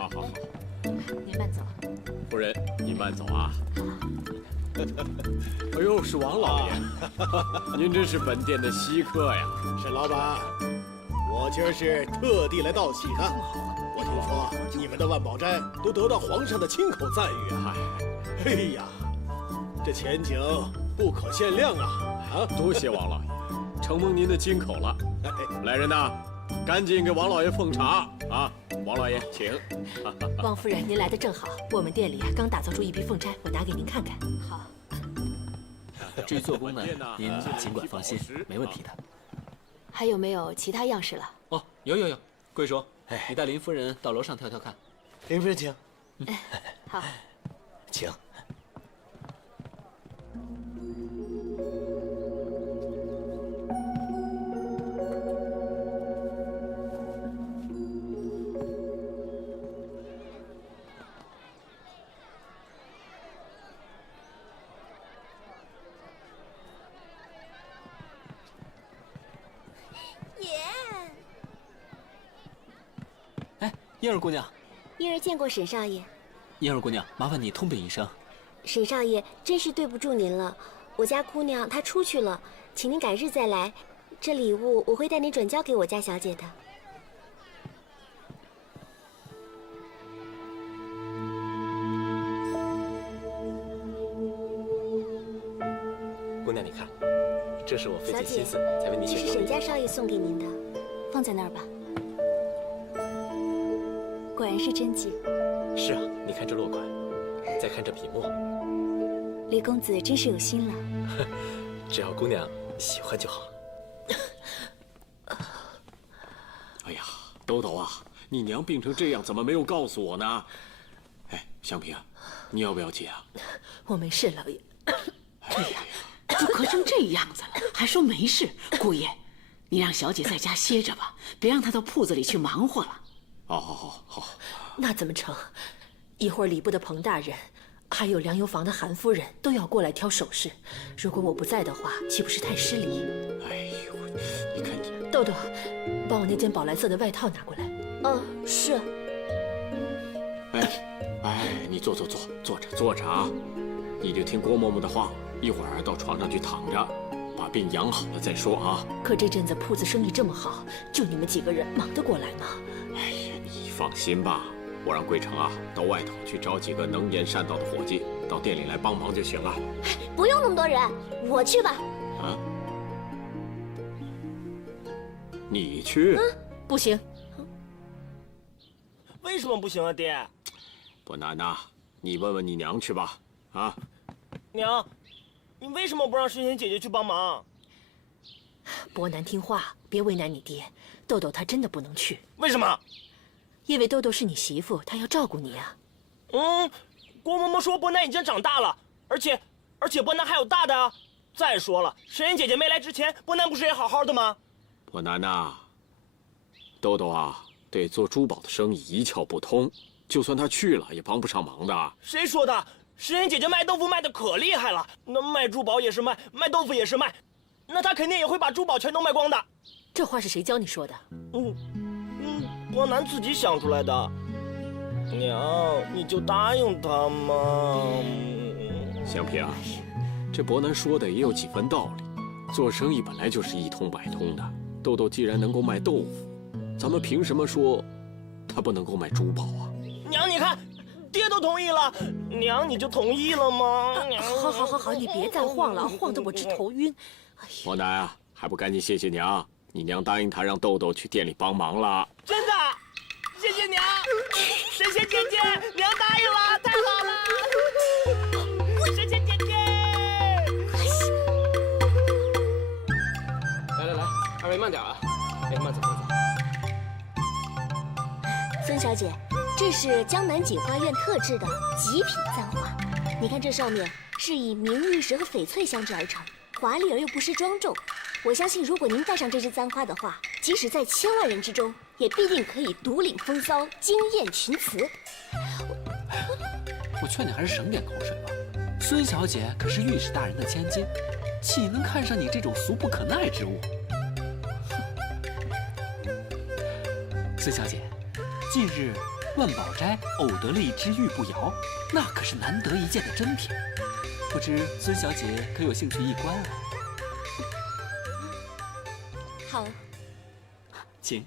好好好，您慢走。夫人，您慢走啊。哎呦，是王老爷，您真是本店的稀客呀。沈老板，我今儿是特地来道喜的。我听说你们的万宝斋都得到皇上的亲口赞誉啊！哎呀，这前景不可限量啊！多谢王老爷，承蒙您的金口了。来人呐，赶紧给王老爷奉茶啊！王老爷，请。王夫人，您来的正好，我们店里刚打造出一批凤钗，我拿给您看看。好。至于做工呢，您尽管放心，没问题的。还有没有其他样式了？哦，有，贵叔，你带林夫人到楼上跳跳看。林夫人，请。好，请。燕儿姑娘，婴儿见过沈少爷。燕儿姑娘，麻烦你通禀一声。沈少爷，真是对不住您了。我家姑娘她出去了，请您改日再来。这礼物我会带您转交给我家小姐的。姑娘，你看，这是我费尽心思才为你选这是沈家少爷送给您的，放在那儿吧。果然是真迹。是啊，你看这落款，再看这笔墨，李公子真是有心了。只要姑娘喜欢就好。哎呀，豆豆啊，你娘病成这样，怎么没有告诉我呢？哎，香萍，你要不要接啊？我没事，老爷。哎呀，都咳成这样子了，还说没事。姑爷，你让小姐在家歇着吧，别让她到铺子里去忙活了。好，那怎么成？一会儿礼部的彭大人，还有粮油房的韩夫人都要过来挑首饰。如果我不在的话，岂不是太失礼？哎呦，你看你，豆豆，帮我那件宝蓝色的外套拿过来。哦，是。哎，你坐着啊！你就听郭嬷嬷的话，一会儿到床上去躺着，把病养好了再说啊。可这阵子铺子生意这么好，就你们几个人忙得过来吗？哎呀，你放心吧，我让桂成啊到外头去找几个能言善道的伙计，到店里来帮忙就行了。不用那么多人，我去吧。啊？你去？不行。为什么不行啊，爹？不难呐，你问问你娘去吧。啊，娘，你为什么不让神仙姐姐去帮忙？伯南听话，别为难你爹。豆豆他真的不能去。为什么？因为豆豆是你媳妇，她要照顾你啊。郭嬷嬷说伯南已经长大了，而且伯南还有大的啊。再说了，神仙姐姐没来之前，伯南不是也好好的吗？伯南呐，豆豆啊，对做珠宝的生意一窍不通，就算他去了也帮不上忙的。谁说的？神仙姐姐卖豆腐卖的可厉害了，那卖珠宝也是卖，卖豆腐也是卖，那她肯定也会把珠宝全都卖光的。这话是谁教你说的？伯南自己想出来的。娘，你就答应他嘛。香萍啊，这伯南说的也有几分道理。做生意本来就是一通百通的。豆豆既然能够卖豆腐，咱们凭什么说他不能够卖珠宝啊？娘，你看，爹都同意了，娘你就同意了吗？好，你别再晃了，晃得我直头晕。伯南啊，还不赶紧谢谢娘！你娘答应他让豆豆去店里帮忙了。真的，谢谢娘，神仙姐姐，娘答应了，太好了！神仙姐姐，来，二位慢点啊！哎，慢走。孙小姐，这是江南锦花院特制的极品簪花，你看这上面是以明玉石和翡翠相制而成，华丽而又不失庄重。我相信，如果您戴上这支簪花的话，即使在千万人之中，也必定可以独领风骚，惊艳群雌。我劝你还是省点口水吧。孙小姐可是御史大人的千金，岂能看上你这种俗不可耐之物？孙小姐，近日万宝斋偶得了一只玉步摇，那可是难得一见的珍品。不知孙小姐可有兴趣一观啊？好，请。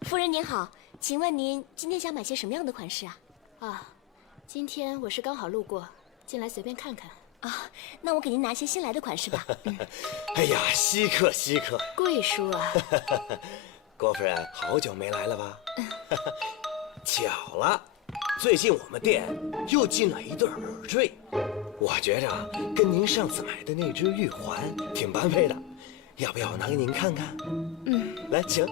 夫人您好，请问您今天想买些什么样的款式啊？啊，今天我是刚好路过，进来随便看看。啊，那我给您拿些新来的款式吧。哎呀，稀客稀客，贵叔啊，郭夫人好久没来了吧？巧了，最近我们店又进了一对耳坠，我觉着跟您上次买的那只玉环挺般配的，要不要我拿给您看看？来，请。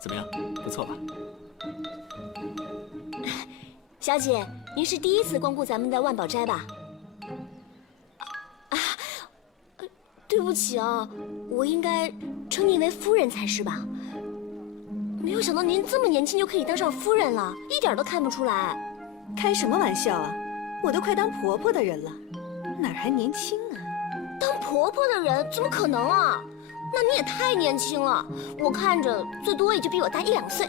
怎么样，不错吧？小姐，您是第一次光顾咱们的万宝斋吧？对不起啊，我应该称您为夫人才是吧？没有想到您这么年轻就可以当上夫人了，一点都看不出来。开什么玩笑啊！我都快当婆婆的人了，哪儿还年轻啊？当婆婆的人怎么可能啊？那你也太年轻了，我看着最多也就比我大1、2岁。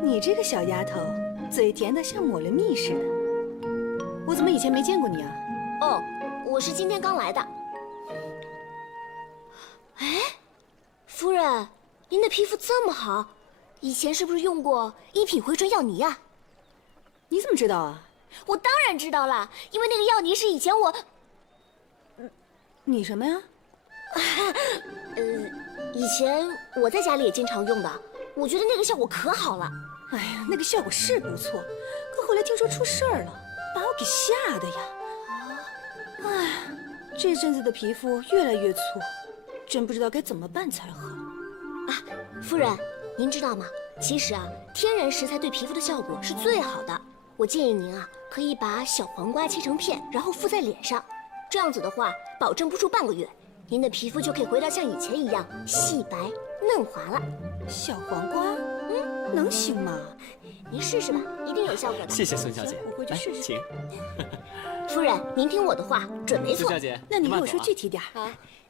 你这个小丫头，嘴甜的像抹了蜜似的。我怎么以前没见过你啊？哦，我是今天刚来的。哎，夫人，您的皮肤这么好，以前是不是用过一品回春药泥呀？你怎么知道啊？我当然知道了，因为那个药泥是以前我……你什么呀？以前我在家里也经常用的，我觉得那个效果可好了。哎呀，那个效果是不错，可后来听说出事儿了，把我给吓的呀。哎，这阵子的皮肤越来越粗，真不知道该怎么办才好。夫人，您知道吗？其实啊，天然食材对皮肤的效果是最好的。我建议您啊，可以把小黄瓜切成片，然后敷在脸上，这样子的话，保证不出半个月，您的皮肤就可以回到像以前一样细白嫩滑了。小黄瓜，能行吗？您试试吧，一定有效果的。谢谢孙小姐，我回去试试。请。夫人，您听我的话，准没错。孙小姐，那你给我说慢走啊具体点。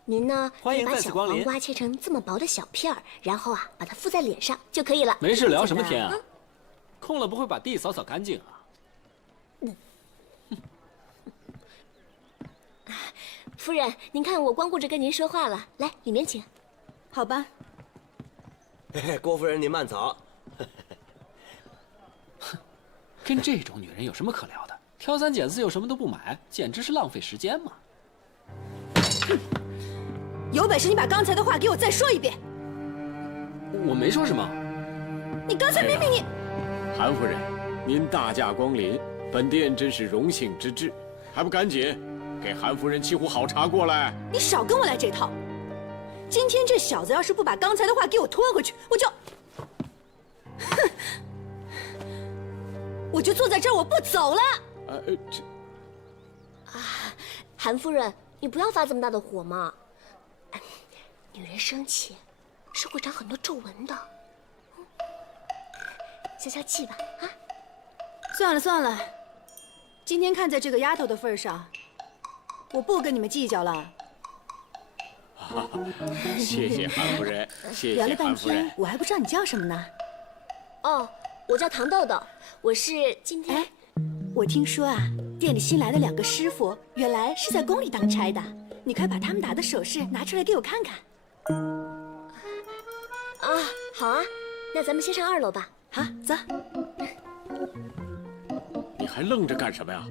您呢，欢迎可以把小再次光临黄瓜切成这么薄的小片儿，然后啊，把它敷在脸上就可以了。没事聊什么天啊？空了不会把地扫扫干净啊？夫人，您看我光顾着跟您说话了，来，里面请。好吧。郭夫人您慢走。跟这种女人有什么可聊的？挑三拣四又什么都不买，简直是浪费时间嘛！有本事你把刚才的话给我再说一遍。我没说什么。你刚才明明你……韩夫人，您大驾光临，本店真是荣幸之至，还不赶紧给韩夫人沏壶好茶过来？你少跟我来这套。今天这小子要是不把刚才的话给我拖回去，我就坐在这儿，我不走了。韩夫人，你不要发这么大的火嘛！女人生气是会长很多皱纹的，消消气吧啊！算了算了，今天看在这个丫头的份上，我不跟你们计较了。谢谢韩夫人，谢谢聊了半韩夫人天，。我还不知道你叫什么呢。哦，我叫糖豆豆，我是今天……哎，我听说啊，店里新来的2个师傅，原来是在宫里当差的。你快把他们打的首饰拿出来给我看看。啊，好啊，那咱们先上2楼吧。好，走。你还愣着干什么呀？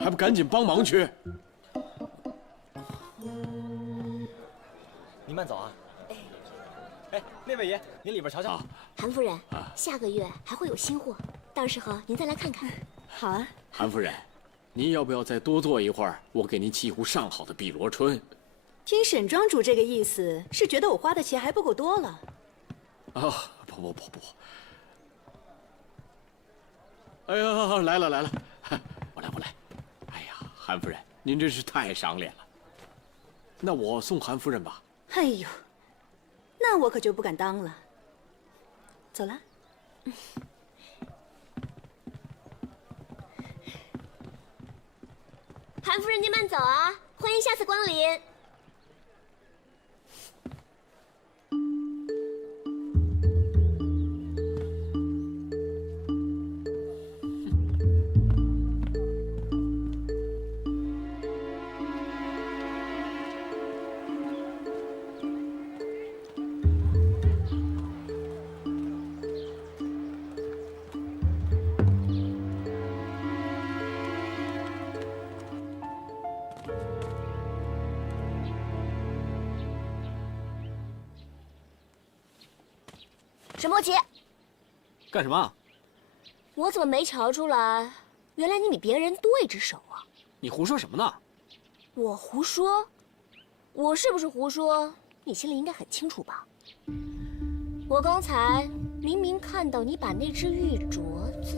还不赶紧帮忙去！你慢走啊。哎，那位爷，您里边瞧瞧。韩夫人，下个月还会有新货，到时候您再来看看。好啊。韩夫人，您要不要再多坐一会儿？我给您沏一壶上好的碧螺春。听沈庄主这个意思，是觉得我花的钱还不够多了。不。哎呀，来了，我来。哎呀，韩夫人，您真是太赏脸了。那我送韩夫人吧。哎呦，那我可就不敢当了。走了。韩夫人，您慢走啊，欢迎下次光临。沈墨奇，干什么？我怎么没瞧出来？原来你比别人多一只手啊！你胡说什么呢？我胡说？我是不是胡说？你心里应该很清楚吧？我刚才明明看到你把那只玉镯子……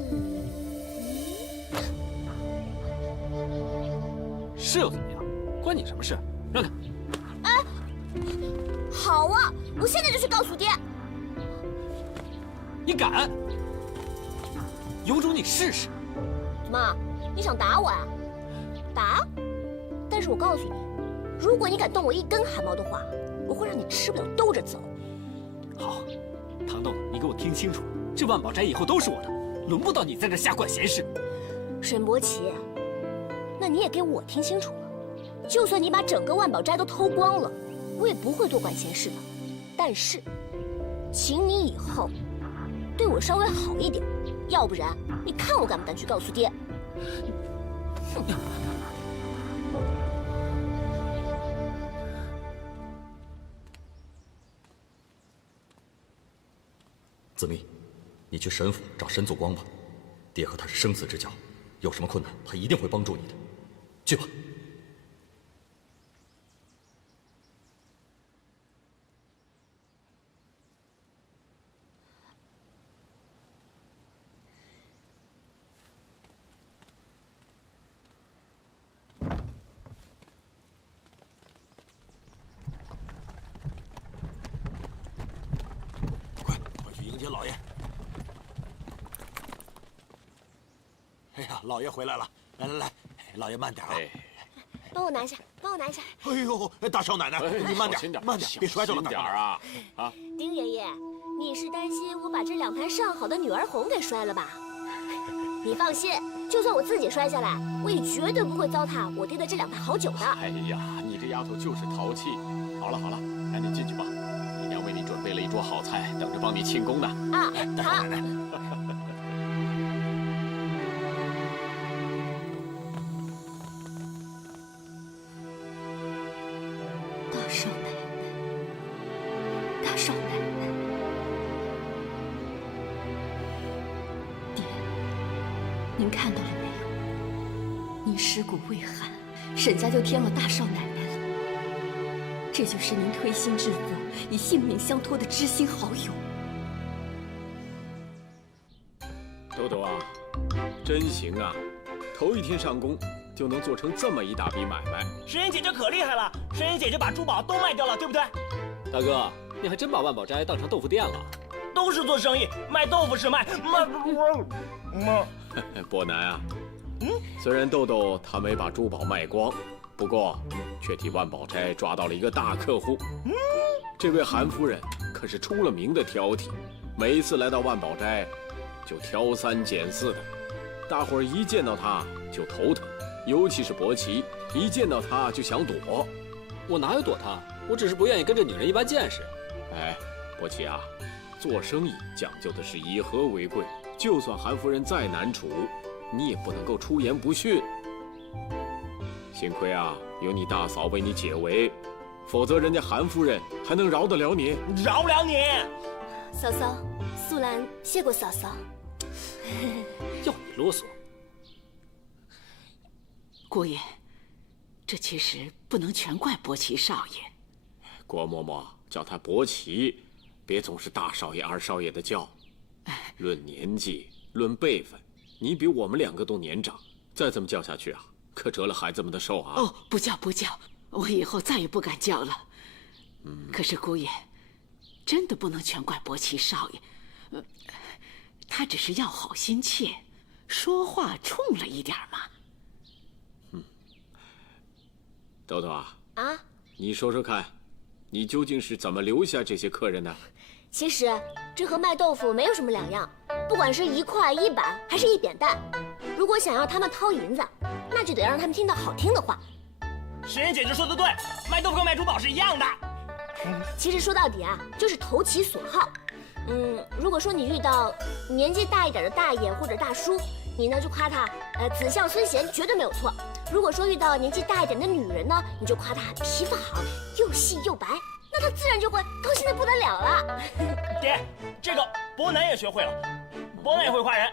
是又怎么样？关你什么事？让开！哎，好啊，我现在就去告诉爹。你敢？有种你试试！怎么，你想打我呀？打？但是我告诉你，如果你敢动我一根汗毛的话，我会让你吃不了兜着走。好，唐豆，你给我听清楚，这万宝斋以后都是我的，轮不到你在这瞎管闲事。沈伯奇，那你也给我听清楚了，就算你把整个万宝斋都偷光了，我也不会多管闲事的。但是，请你以后对我稍微好一点，要不然你看我敢不敢去告诉爹？哼！子密，你去沈府找沈祖光吧，爹和他是生死之交，有什么困难他一定会帮助你的。去吧。老爷，哎呀，老爷回来了！来来来，老爷慢点啊！帮我拿一下，帮我拿一下。哎呦，大少奶奶，你慢点，慢点，别摔着了，点啊！啊，丁爷爷，你是担心我把这2盘上好的女儿红给摔了吧？你放心，就算我自己摔下来，我也绝对不会糟蹋我爹的这2盘好酒的。哎呀，你这丫头就是淘气。好了好了，赶紧进去吧。你娘为你准备了一桌好菜，等着帮你庆功呢。啊，好。大少奶奶，大少奶奶，爹，您看到了没有？您尸骨未寒，沈家就添了大少奶奶了。这就是您推心置腹、以性命相托的知心好友。豆豆啊，真行啊！头一天上工就能做成这么一大笔买卖。神仙姐姐可厉害了，神仙姐姐把珠宝都卖掉了，对不对？大哥，你还真把万宝斋当成豆腐店了？都是做生意，卖豆腐是卖。伯南啊，虽然豆豆他没把珠宝卖光，不过却替万宝斋抓到了一个大客户。这位韩夫人可是出了名的挑剔，每一次来到万宝斋就挑三拣四的，大伙儿一见到她就头疼，尤其是伯奇，一见到她就想躲。我哪有躲她？我只是不愿意跟这女人一般见识。哎，伯奇啊，做生意讲究的是以和为贵，就算韩夫人再难处，你也不能够出言不逊。幸亏啊，有你大嫂为你解围，否则人家韩夫人还能饶得了你？饶不了你！嫂嫂，素兰谢过嫂嫂。要你啰嗦。姑爷，这其实不能全怪伯奇少爷。郭嬷嬷叫他伯奇，别总是大少爷、二少爷的叫。论年纪，论辈分，你比我们2个都年长，再这么叫下去啊，可折了孩子们的寿啊！哦，不叫不叫，我以后再也不敢叫了。可是姑爷，真的不能全怪伯奇少爷，他只是要好心切，说话冲了一点嘛。豆豆啊，你说说看，你究竟是怎么留下这些客人的？其实这和卖豆腐没有什么两样，不管是1块、1板还是1扁担，如果想要他们掏银子，那就得让他们听到好听的话。神仙姐姐说的对，卖豆腐跟卖珠宝是一样的。其实说到底啊，就是投其所好。如果说你遇到年纪大一点的大爷或者大叔，你呢就夸他，子孝孙贤，绝对没有错。如果说遇到年纪大一点的女人呢，你就夸她皮肤好，又细又白，那她自然就会高兴的不得了了。爹，这个伯南也学会了，伯南也会夸人。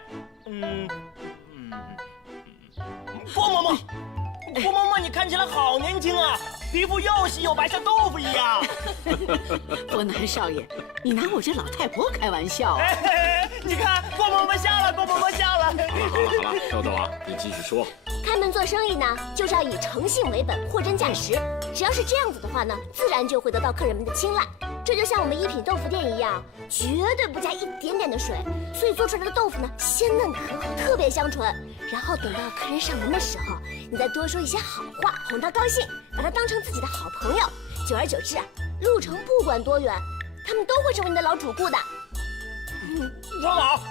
郭嬷嬷，郭嬷嬷，你看起来好年轻啊，皮肤又细又白，像豆腐一样。伯南少爷，你拿我这老太婆开玩笑啊？你看，郭嬷嬷笑了，郭嬷嬷笑了。好了，豆豆啊，你继续说。开门做生意呢，就是要以诚信为本，货真价实。只要是这样子的话呢，自然就会得到客人们的青睐。这就像我们一品豆腐店一样，绝对不加一点点的水，所以做出来的豆腐呢，鲜嫩可口，特别香醇。然后等到客人上门的时候，你再多说一些好话，哄他高兴，把他当成自己的好朋友。久而久之啊，路程不管多远，他们都会成为你的老主顾的。说得好。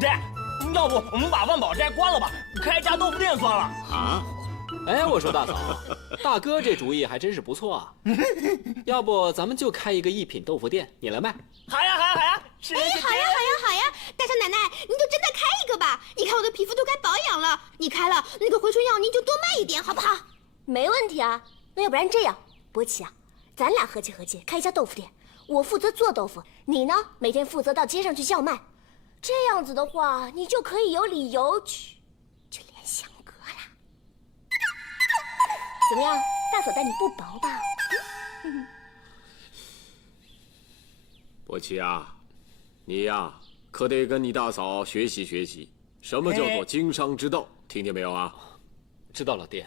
爹，要不我们把万宝斋关了吧，开家豆腐店算了。啊？哎，我说大嫂，大哥这主意还真是不错啊。要不咱们就开一个一品豆腐店，你来卖。好呀，好呀，好呀！哎，好呀，好呀！大少奶奶，您就真的开一个吧。你看我的皮肤都该保养了，你开了那个回春药，您就多卖一点，好不好？没问题啊。那要不然这样，伯奇啊，咱俩合计合计，开一家豆腐店。我负责做豆腐，你呢每天负责到街上去叫卖。这样子的话，你就可以有理由去连香阁了。怎么样，大嫂待你不薄吧？伯奇啊，你呀可得跟你大嫂学习学习，什么叫做经商之道，听见没有啊？知道了，爹。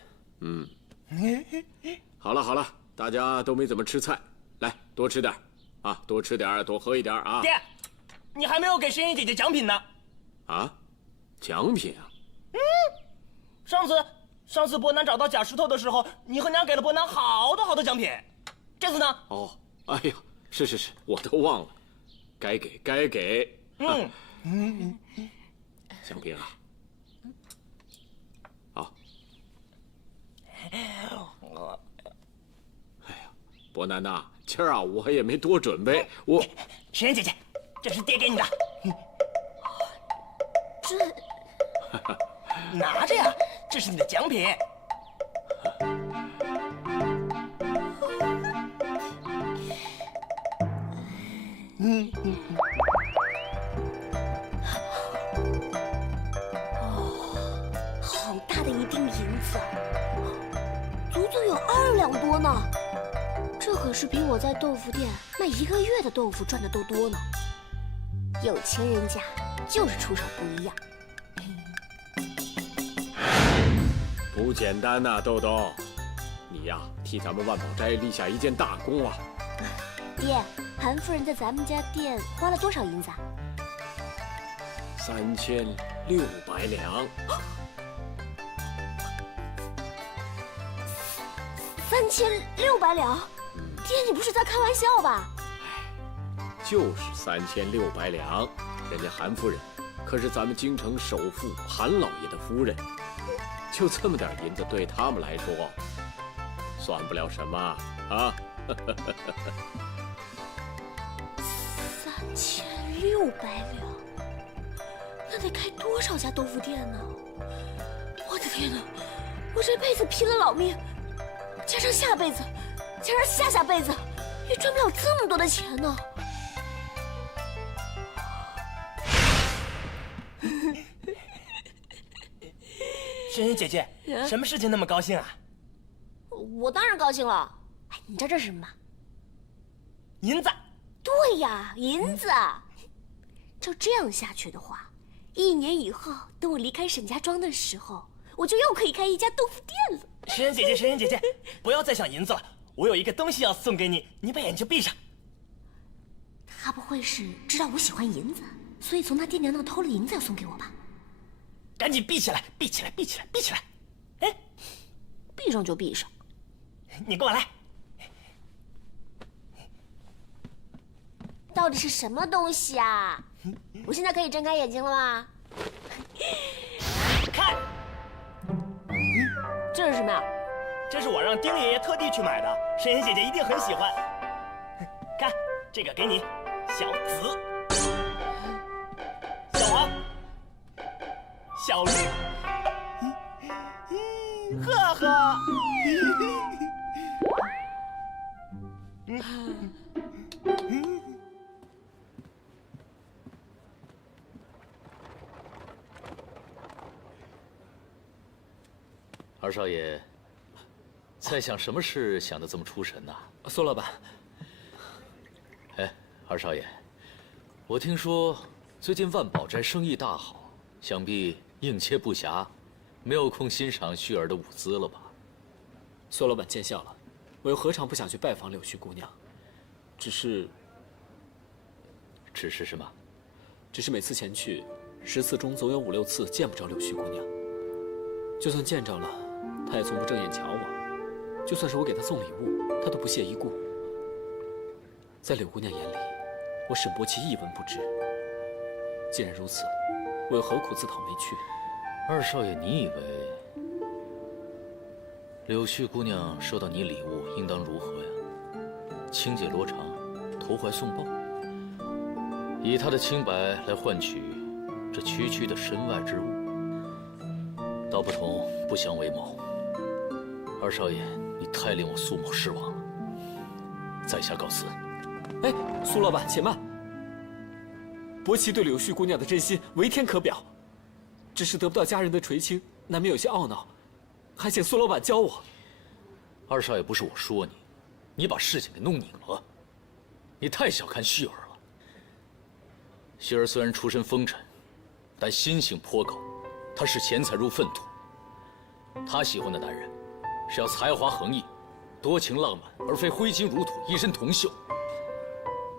好了，大家都没怎么吃菜，来多吃点啊，多吃点，多喝一点啊。爹，你还没有给神仙姐姐奖品呢。啊，奖品啊？上次伯南找到假石头的时候，你和娘给了伯南好多奖品。这次呢？哦，哎呀，是，我都忘了，该给。香萍啊，好。哎呀，伯南呐，今儿啊我也没多准备，我。神仙姐姐，这是爹给你的。拿着呀，这是你的奖品。好大的一锭银子，足足有2两多呢。这可是比我在豆腐店卖1个月的豆腐赚的都多呢。有钱人家就是出手不一样。不简单呐，豆豆，你呀替咱们万宝斋立下一件大功啊！爹，韩夫人在咱们家店花了多少银子啊？3600两。3600两？爹，你不是在开玩笑吧？就是3600两，人家韩夫人可是咱们京城首富韩老爷的夫人，就这么点银子，对他们来说算不了什么啊。3600两，那得开多少家豆腐店呢？我的天哪！我这辈子拼了老命，加上下辈子，加上下辈子，也赚不了这么多的钱呢。神仙姐姐，什么事情那么高兴啊？我当然高兴了。哎，你知道这是什么吗？银子。对呀，银子。照这样下去的话，1年以后，等我离开沈家庄的时候，我就又可以开一家豆腐店了。神仙姐姐，神仙姐姐，不要再想银子了，我有一个东西要送给你，你把眼睛闭上。他不会是知道我喜欢银子，所以从他爹娘那偷了银子要送给我吧？赶紧闭起来，闭起来，闭起来，闭起来！哎，闭上就闭上。你跟我来。到底是什么东西啊？我现在可以睁开眼睛了吗？看，这是什么呀？这是我让丁爷爷特地去买的，神仙姐姐一定很喜欢。看，这个给你，小紫、小黄、小绿，赫赫。二少爷，在想什么事，想得这么出神呢？苏老板，哎，二少爷，我听说最近万宝斋生意大好，想必应接不暇，没有空欣赏旭儿的舞姿了吧？苏老板见笑了，我又何尝不想去拜访柳絮姑娘？只是什么？只是每次前去，10次中总有5、6次见不着柳絮姑娘。就算见着了，她也从不正眼瞧我。就算是我给她送礼物，她都不屑一顾。在柳姑娘眼里，我沈伯奇一文不值。既然如此，我又何苦自讨没趣？二少爷，你以为柳絮姑娘收到你礼物，应当如何呀？轻解罗裳，投怀送抱，以她的清白来换取这区区的身外之物，道不同不相为谋。二少爷，你太令我苏某失望了，在下告辞。哎，苏老板，且慢。伯奇对柳絮姑娘的真心为天可表，只是得不到家人的垂青，难免有些懊恼，还请苏老板教我。二少爷，不是我说你，你把事情给弄拧了。你太小看旭儿了。旭儿虽然出身风尘，但心性颇高，她视钱财如粪土。她喜欢的男人是要才华横溢、多情浪漫，而非挥金如土、一身铜锈。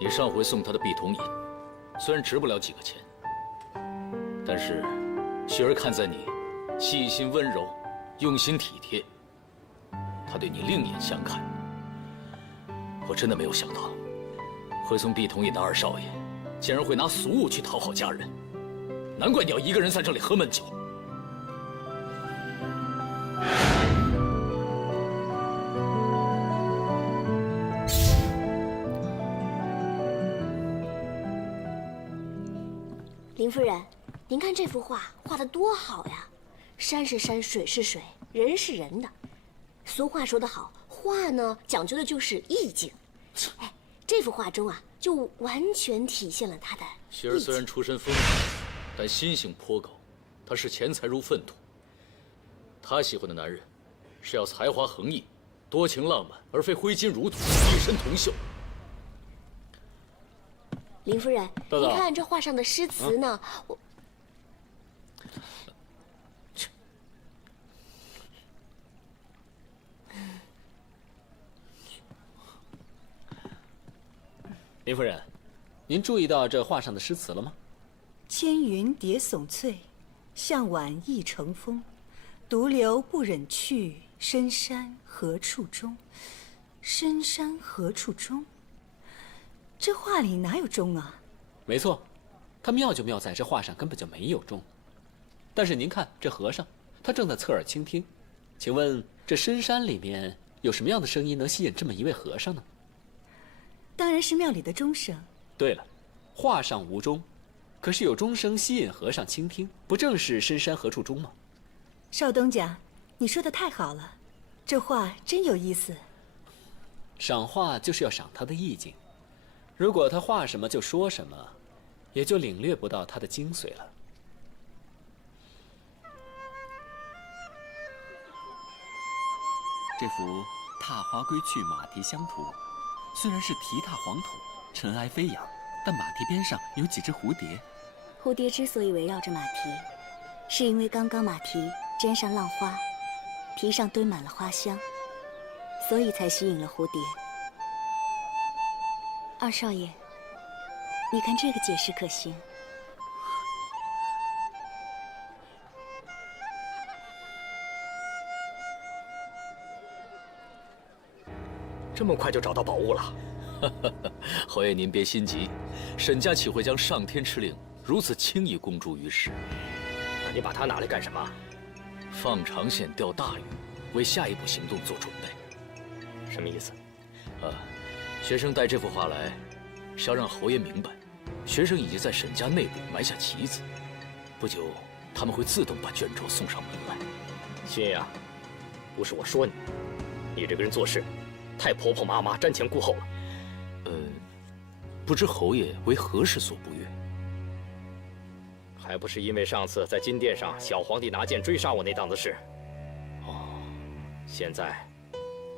你上回送她的碧铜银，虽然值不了几个钱，但是旭儿看在你细心温柔、用心体贴，她对你另眼相看。我真的没有想到，会送碧铜银的二少爷，竟然会拿俗物去讨好家人。难怪你要一个人在这里喝闷酒。林夫人，您看这幅画画得多好呀！山是山，水是水，人是人的。俗话说得好，画呢讲究的就是意境。哎，这幅画中啊，就完全体现了他的意境。旭儿虽然出身风尘，但心性颇高，她视钱财如粪土。她喜欢的男人是要才华横溢、多情浪漫，而非挥金如土、一身铜锈。林夫人，豆豆，您看这画上的诗词呢，林夫人，您注意到这画上的诗词了吗？千云叠耸翠，向晚意成风。独留不忍去，深山何处钟？深山何处钟？这画里哪有钟啊？没错，它妙就妙在这画上根本就没有钟。但是您看这和尚，他正在侧耳倾听。请问这深山里面有什么样的声音能吸引这么一位和尚呢？当然是庙里的钟声。对了，画上无钟，可是有钟声吸引和尚倾听，不正是深山何处钟吗？少东家，你说的太好了，这画真有意思。赏画就是要赏它的意境，如果他画什么就说什么，也就领略不到它的精髓了。这幅《踏花归去马蹄香图》，虽然是蹄踏黄土，尘埃飞扬，但马蹄边上有几只蝴蝶。蝴蝶之所以围绕着马蹄，是因为刚刚马蹄沾上浪花，蹄上堆满了花香，所以才吸引了蝴蝶。二少爷，你看这个解释可行？这么快就找到宝物了？侯爷您别心急，沈家岂会将上天敕令如此轻易公诸于世？那你把它拿来干什么？放长线钓大鱼，为下一步行动做准备。什么意思？学生带这幅画来，是要让侯爷明白，学生已经在沈家内部埋下棋子，不久他们会自动把卷轴送上门来。心呀，不是我说你，你这个人做事太婆婆妈妈、瞻前顾后了。不知侯爷为何事所不悦？还不是因为上次在金殿上小皇帝拿剑追杀我那档子事。现在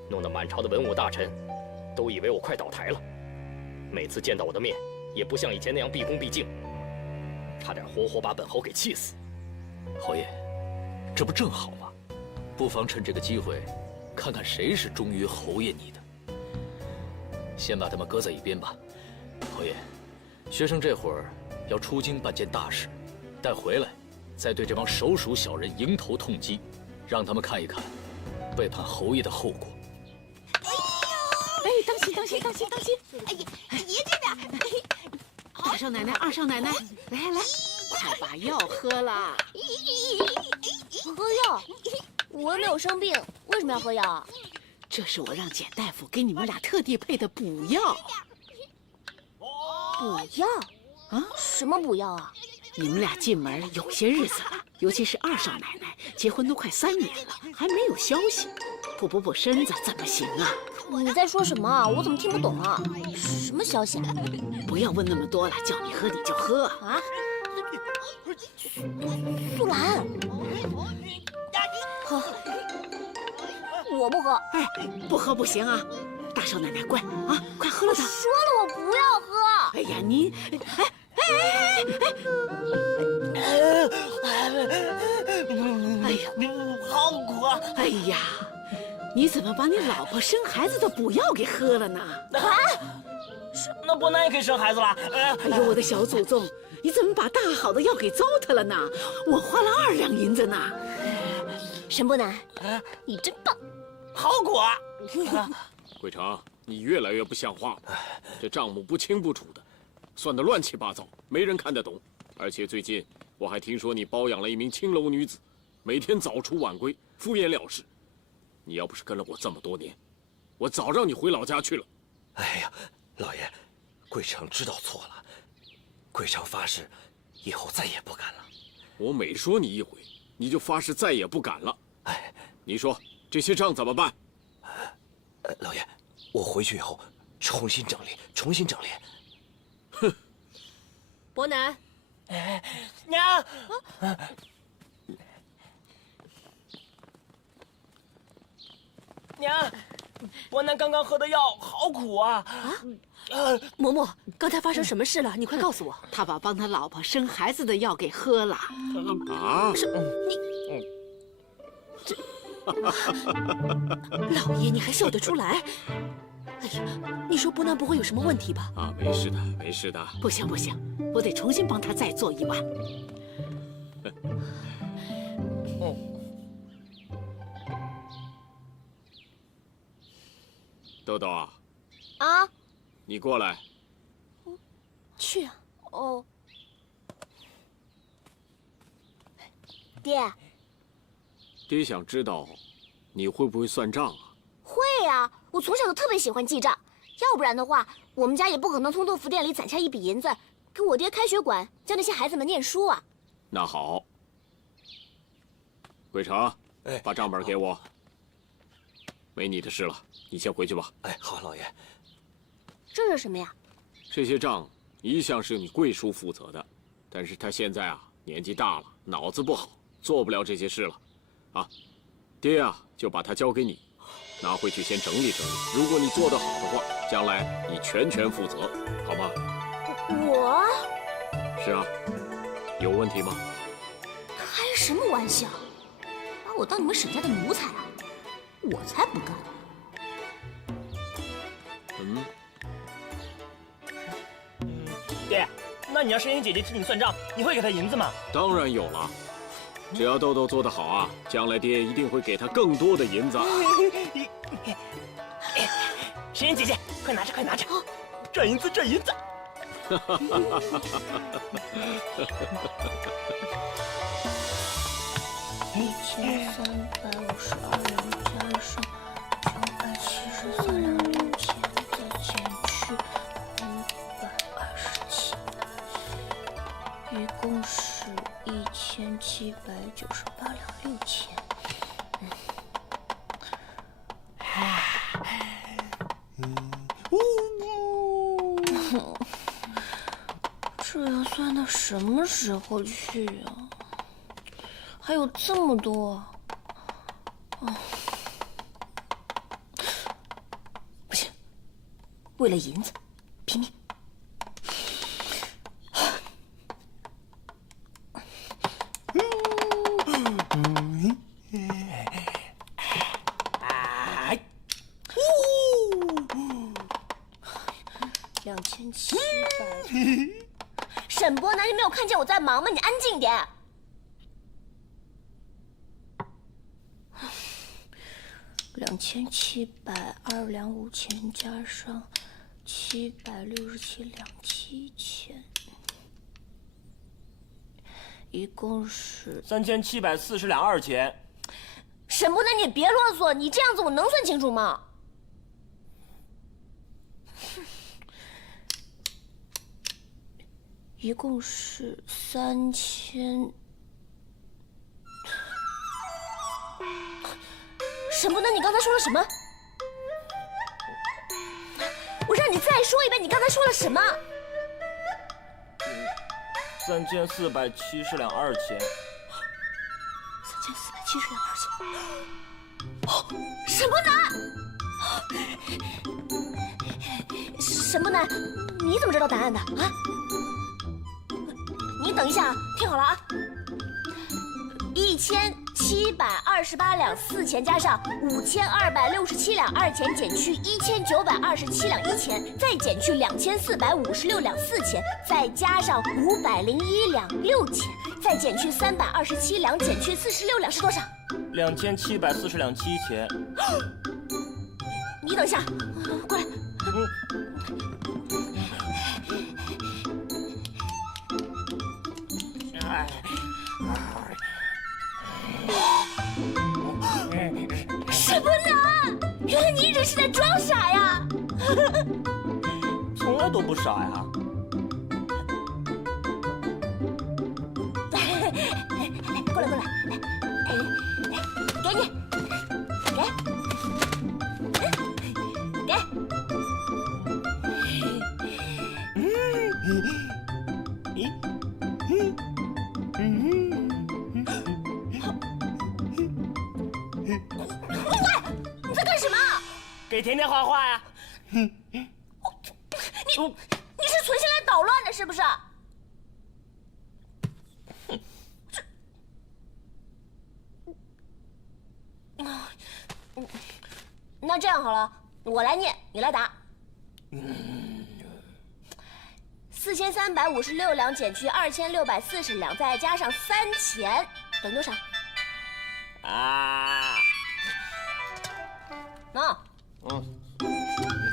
弄得满朝的文武大臣都以为我快倒台了，每次见到我的面也不像以前那样毕恭毕敬，差点活活把本侯给气死。侯爷，这不正好吗？不妨趁这个机会，看看谁是忠于侯爷你的。先把他们搁在一边吧。侯爷，学生这会儿要出京办件大事，待回来再对这帮手鼠小人迎头痛击，让他们看一看背叛侯爷的后果。哎，当心当心当心当心！哎呀，爷这边！大少奶奶、二少奶奶，来来，快把药喝了。喝药？我又没有生病，为什么要喝药啊？这是我让简大夫给你们俩特地配的补药。补药？啊？什么补药啊？你们俩进门有些日子了，尤其是二少奶奶，结婚都快3年了，还没有消息，不补补身子怎么行啊？你在说什么啊？我怎么听不懂啊？什么消息啊？不要问那么多了，叫你喝你就喝啊！素兰，喝，我不喝。哎，不喝不行啊！大少奶奶乖啊，快喝了它。说了我不要喝。哎呀，你，哎呀，好苦啊！哎呀，你怎么把你老婆生孩子的补药给喝了呢？啊！那伯南也可以生孩子了？哎呦，我的小祖宗，你怎么把大好的药给糟蹋了呢？我花了2两银子呢。沈伯南，你真棒！好苦啊！桂成，你越来越不像话了，这账目不清不楚的，算得乱七八糟，没人看得懂。而且最近我还听说你包养了一名青楼女子，每天早出晚归，敷衍了事。你要不是跟了我这么多年，我早让你回老家去了。哎呀，老爷，桂成知道错了，桂成发誓以后再也不敢了。我每说你一回，你就发誓再也不敢了。哎，你说这些账怎么办？老爷，我回去以后重新整理，重新整理。哼，伯南，娘，娘，伯南刚刚喝的药好苦啊！嬷嬷，刚才发生什么事了？你快告诉我。他把帮他老婆生孩子的药给喝了。啊？是你。老爷，你还笑得出来？哎呀，你说伯南不会有什么问题吧？啊，没事的，没事的。不行不行，我得重新帮他再做一碗。豆豆啊，啊，你过来。去啊！哦，爹。爹想知道，你会不会算账啊？会呀，我从小就特别喜欢记账，要不然的话，我们家也不可能从豆腐店里攒下一笔银子，给我爹开学馆，教那些孩子们念书啊。那好，桂成，把账本给我。没你的事了，你先回去吧。哎，好，老爷。这是什么呀？这些账一向是你贵叔负责的，但是他现在啊年纪大了，脑子不好，做不了这些事了。啊，爹啊就把它交给你，拿回去先整理整理。如果你做得好的话，将来你全权负责，好吗？我？是啊，有问题吗？开什么玩笑？把我当你们沈家的奴才啊！我才不干。爹，那你要神仙姐姐替你算账，你会给她银子吗？当然有了，只要豆豆做得好啊，将来爹一定会给他更多的银子。神仙姐姐，快拿着，快拿着，赚银子，赚银子！一共是1798.6钱。这要算到什么时候去啊？还有这么多，不行，为了银子，拼命！2700。沈波南，你没有看见我在忙吗？你安静点。2702两5钱加上767两7钱，一共是3740两2钱。沈波南，你也别啰嗦，你这样子我能算清楚吗？一共是3000。沈波南，你刚才说了什么？我让你再说一遍，你刚才说了什么？3470两2钱。3470两2钱。沈波南，沈波南，你怎么知道答案的啊？你等一下啊，听好了啊！1728两4钱加上5267两2钱，减去1927两1钱，再减去2456两4钱，再加上501两6钱，再减去327两，减去46两是多少？2740两7钱。你等一下，过来。沈波南，原来你一直是在装傻呀！从来都不傻呀。过来，给你，给。你在干什么？给甜甜画画呀。你是存心来捣乱的，是不是？那这样好了，我来念，你来答。4356两减去2640两，再加上3钱，等于多少？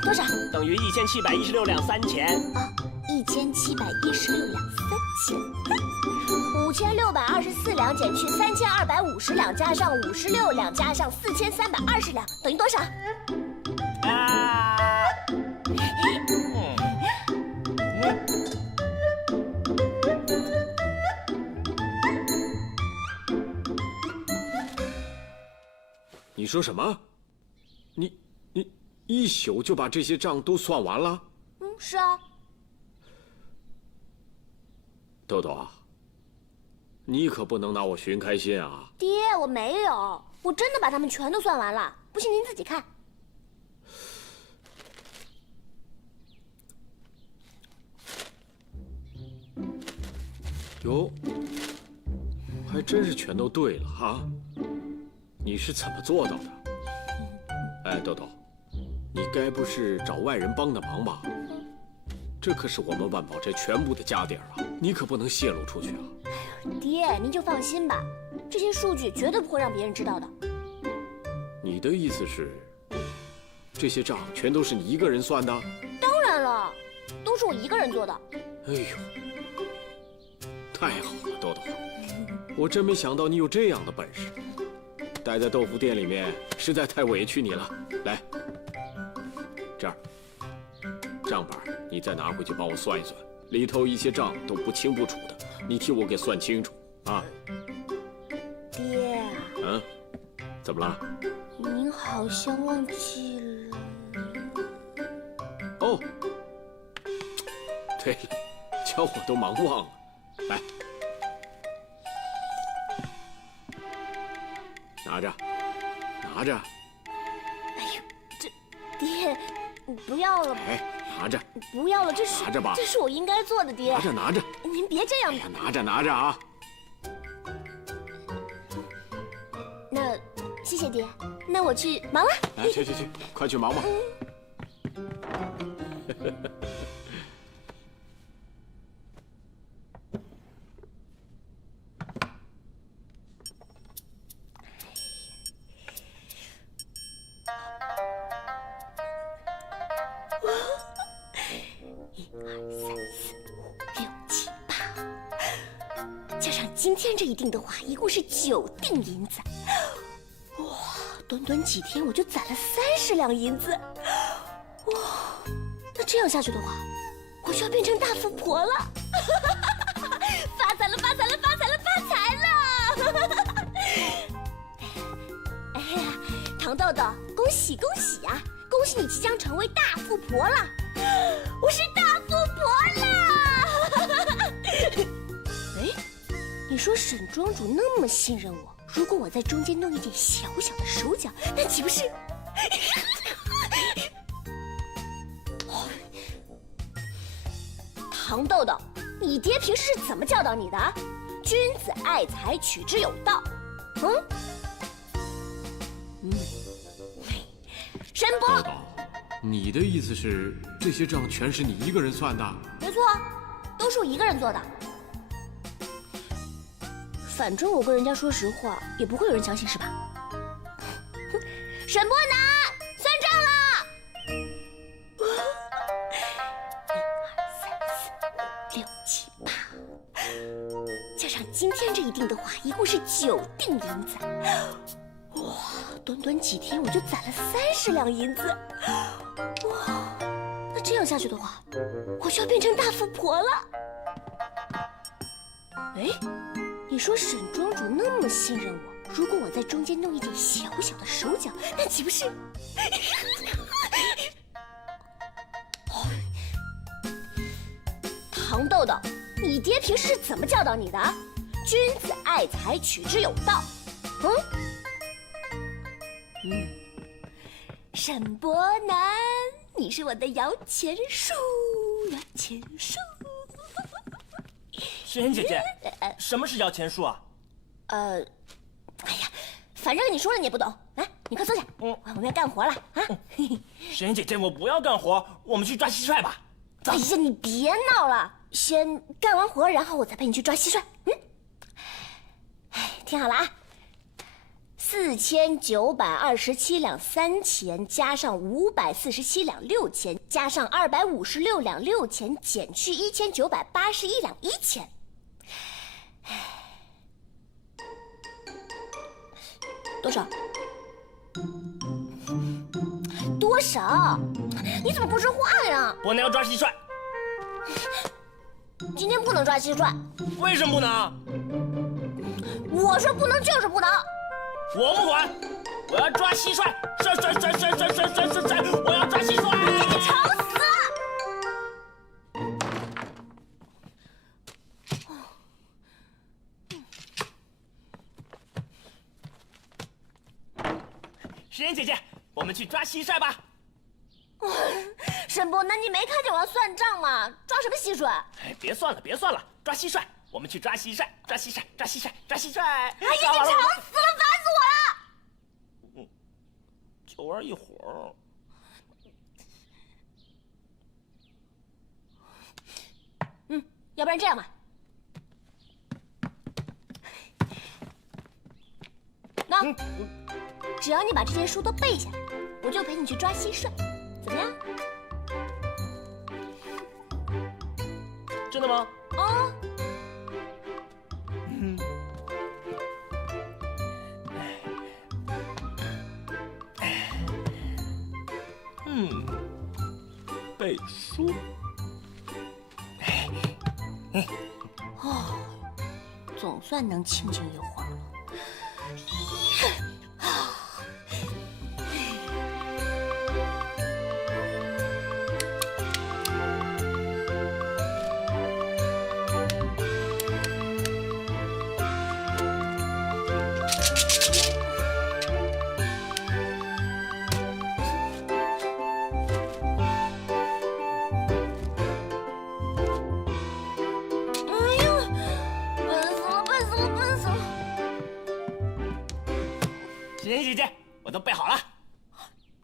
多少？等于1716两3钱。啊，1716两3钱。5624两减去3250两，加上56两，加上4320两，等于多少？你说什么？你一宿就把这些账都算完了？是啊。豆豆啊，你可不能拿我寻开心啊！爹，我没有，我真的把它们全都算完了。不信您自己看。哟，还真是全都对了哈！你是怎么做到的？哎，豆豆，你该不是找外人帮的忙吧？这可是我们万宝斋全部的家底儿啊，你可不能泄露出去啊！爹，您就放心吧，这些数据绝对不会让别人知道的。你的意思是，这些账全都是你一个人算的？当然了，都是我一个人做的。哎呦，太好了，豆豆，我真没想到你有这样的本事。待在豆腐店里面实在太委屈你了。来，这儿，账本你再拿回去帮我算一算，里头一些账都不清不楚的，你替我给算清楚啊。爹，嗯，怎么了？您好像忘记了。哦，对了，叫我都忙忘了。来，拿着，拿着。哎呦，爹，不要了。哎，拿着。不要了，这是拿着吧，这是我应该做的，爹。拿着，拿着。您别这样。哎呀，拿着，拿着啊。那谢谢爹，那我去忙了。来，去，快去忙吧。今天这一锭的话，一共是9锭银子。哇，短短几天我就攒了30两银子。哇，那这样下去的话，我就要变成大富婆了。发财了，发财了，发财了，发财了！哎呀，糖豆豆，恭喜恭喜啊！恭喜你即将成为大富婆了！我是大富婆了！哎。你说沈庄主那么信任我，如果我在中间弄一点小小的手脚，那岂不是？糖豆豆，你爹平时是怎么教导你的？君子爱财，取之有道。沈伯，豆豆，你的意思是这些账全是你一个人算的？没错，都是我一个人做的。反正我跟人家说实话，也不会有人相信，是吧？沈伯南，算账了！1、2、3、4、5、6、7、8，加上今天这一锭的话，一共是9锭银子。哇，短短几天我就攒了30两银子。哇，那这样下去的话，我就要变成大富婆了。哎。你说沈庄主那么信任我，如果我在中间弄一点小小的手脚，那岂不是？糖豆豆，你爹平时是怎么教导你的？君子爱财，取之有道。沈伯南，你是我的摇钱树，摇钱树。诗妍姐姐，什么是摇钱树啊？哎呀，反正你说了你也不懂。来，你快坐下，我们要干活了啊！诗妍姐姐，我不要干活，我们去抓蟋蟀吧。哎呀，你别闹了，先干完活，然后我再陪你去抓蟋蟀。听好了啊，4927两3钱，加上547两6钱，加上256两6钱，减去1981两1钱。多少？多少？你怎么不说话呀？伯南要抓蟋蟀。今天不能抓蟋蟀。为什么不能？我说不能就是不能。我不管，我要抓蟋蟀！甩！我要抓蟋蟀！你吵死了！诗妍姐姐，我们去抓蟋蟀吧。沈伯南，你没看见我要算账吗？抓什么蟋蟀？哎，别算了，抓蟋蟀！我们去抓蟋蟀！抓蟋蟀！哎呀，你吵死了，烦死我了！就玩一会儿。要不然这样吧，那只要你把这些书都背下来，我就陪你去抓蟋蟀，怎么样？真的吗？啊。背书。哦，总算能清静一会儿了。姐姐，我都背好了。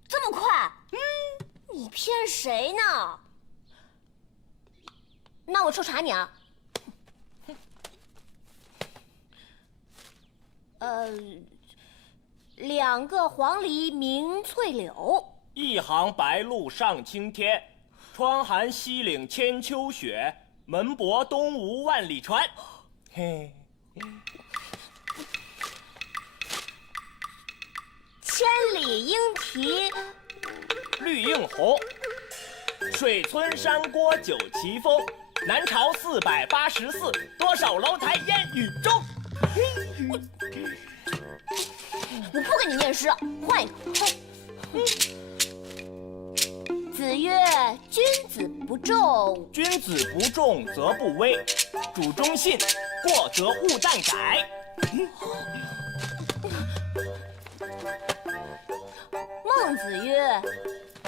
这么快？你骗谁呢？那我抽查你啊。2个黄鹂鸣翠柳，一行白鹭上青天，窗含西岭千秋雪，门泊东吴万里船。嘿。千里莺啼绿映红，水村山郭酒旗风，南朝484，多少楼台烟雨中。我不跟你念诗，换一个。子曰：“君子不重，君子不重则不威，主忠信，过则勿惮改。”孟子曰：“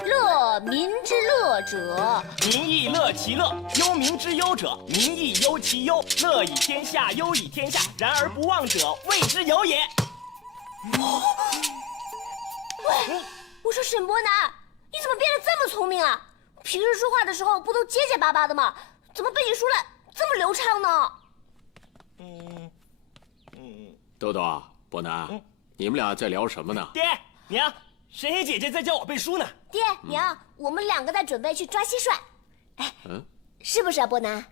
乐民之乐者，民亦乐其乐；忧民之忧者，民亦忧其忧。乐以天下，忧以天下。然而不忘者，谓之有也。”喂，我说沈伯南，你怎么变得这么聪明啊？平时说话的时候不都结结巴巴的吗？怎么背起书来这么流畅呢？豆豆、伯南，你们俩在聊什么呢？爹娘，神仙姐姐在教我背书呢。爹娘，我们2个在准备去抓蟋蟀。哎，是不是啊，伯南？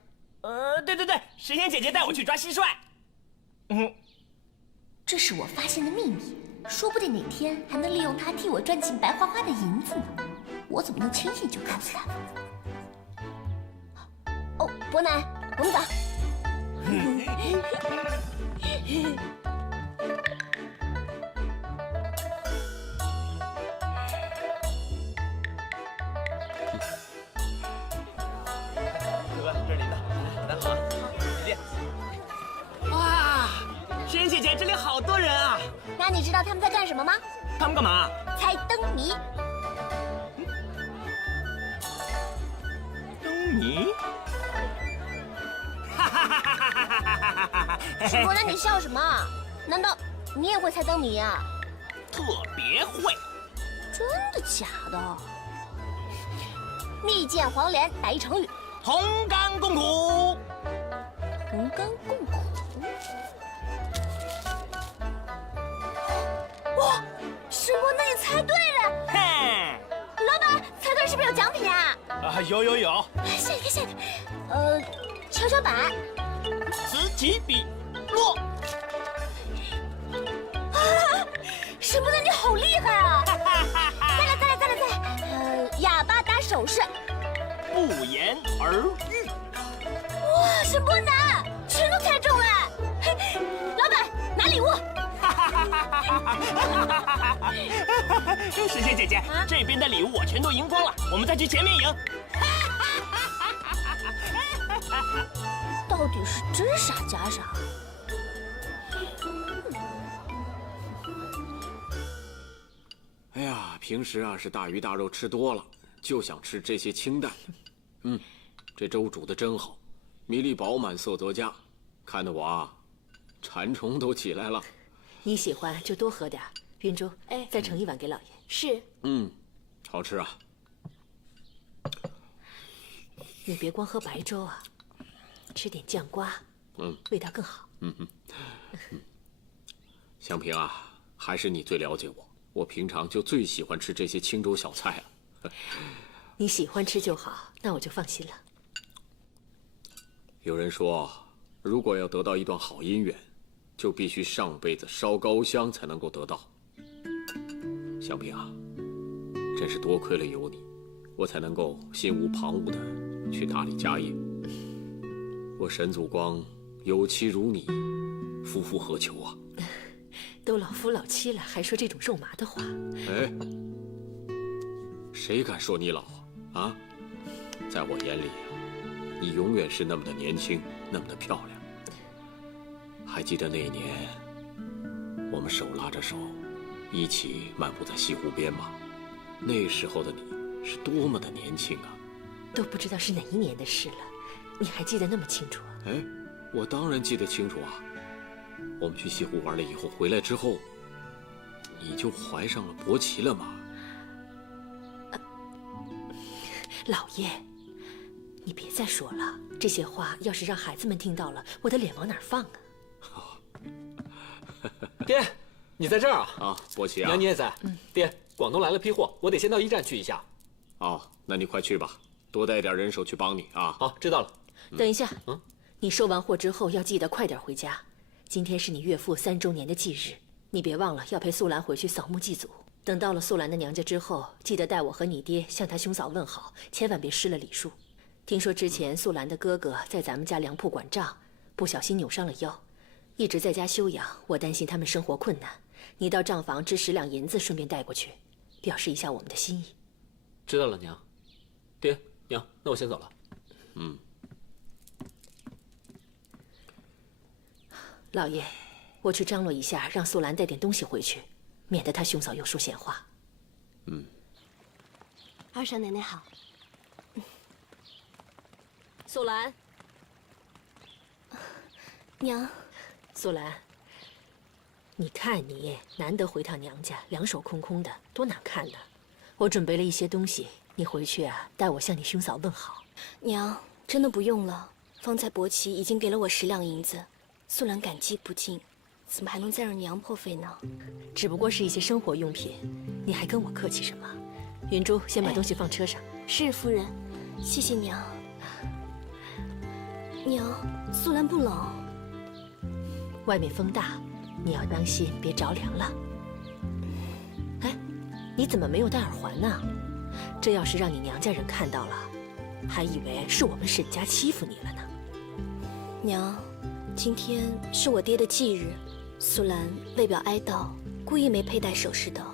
对，神仙姐姐带我去抓蟋蟀。这是我发现的秘密，说不定哪天还能利用它替我赚进白花花的银子呢。我怎么能轻易就看死它？哦，伯南，我们走。哥，这是您的，拿好啊，姐姐。哇，神仙姐姐，这里好多人啊！那你知道他们在干什么吗？他们干嘛？猜灯谜。灯谜？沈伯南，你笑什么？难道你也会猜灯谜啊？特别会。真的假的？蜜饯黄连打一成语。同甘共苦。同甘共苦。哇，沈伯南，你猜对了！嘿，老板，猜对是不是有奖品啊？有。下一个。跷跷板。此起彼落。沈伯南，你好厉害啊！再来！哑巴打手势。不言而喻。哇，沈伯南，全都猜中了！老板，拿礼物。神仙姐姐，这边的礼物我全都赢光了，我们再去前面赢。到底是真傻假傻？哎呀，平时啊是大鱼大肉吃多了，就想吃这些清淡的。这粥煮的真好，米粒饱满，色泽佳，看得我啊，馋虫都起来了。你喜欢就多喝点。云珠，再盛一碗给老爷。是。好吃啊。你别光喝白粥啊，吃点酱瓜，味道更好。香萍啊，还是你最了解我，我平常就最喜欢吃这些清粥小菜了。你喜欢吃就好，那我就放心了。有人说，如果要得到一段好姻缘，就必须上辈子烧高香才能够得到。香萍啊，真是多亏了有你，我才能够心无旁骛的去打理家业。我沈祖光有妻如你，夫复何求啊？都老夫老妻了，还说这种肉麻的话。哎，谁敢说你老啊？啊，在我眼里，你永远是那么的年轻，那么的漂亮。还记得那一年，我们手拉着手，一起漫步在西湖边吗？那时候的你是多么的年轻啊！都不知道是哪一年的事了，你还记得那么清楚啊？哎，我当然记得清楚啊。我们去西湖玩了以后，回来之后，你就怀上了伯奇了吗？老爷，你别再说了，这些话要是让孩子们听到了，我的脸往哪儿放啊？爹，你在这儿啊？啊，伯奇啊，娘你也在。爹，广东来了批货，我得先到驿站去一下。哦，那你快去吧，多带点人手去帮你啊。好，知道了。等一下，你收完货之后要记得快点回家。今天是你岳父3周年的忌日，你别忘了要陪素兰回去扫墓祭祖。等到了素兰的娘家之后，记得带我和你爹向他兄嫂问好，千万别失了礼数。听说之前素兰的哥哥在咱们家粮铺管账，不小心扭伤了腰，一直在家休养，我担心他们生活困难。你到账房支10两银子，顺便带过去，表示一下我们的心意。知道了，娘。爹，娘，那我先走了。老爷，我去张罗一下，让素兰带点东西回去，免得她兄嫂又说闲话。二婶奶奶好。素兰，娘。素兰，你看你难得回趟娘家，两手空空的，多难看呢。我准备了一些东西，你回去啊，带我向你兄嫂问好。娘，真的不用了。方才伯奇已经给了我10两银子，素兰感激不尽，怎么还能再让娘破费呢？只不过是一些生活用品，你还跟我客气什么？云珠，先把东西放车上。是夫人，谢谢娘。娘，素兰不冷。外面风大，你要当心，别着凉了。哎，你怎么没有戴耳环呢？这要是让你娘家人看到了，还以为是我们沈家欺负你了呢。娘，今天是我爹的忌日，素兰为表哀悼，故意没佩戴首饰的。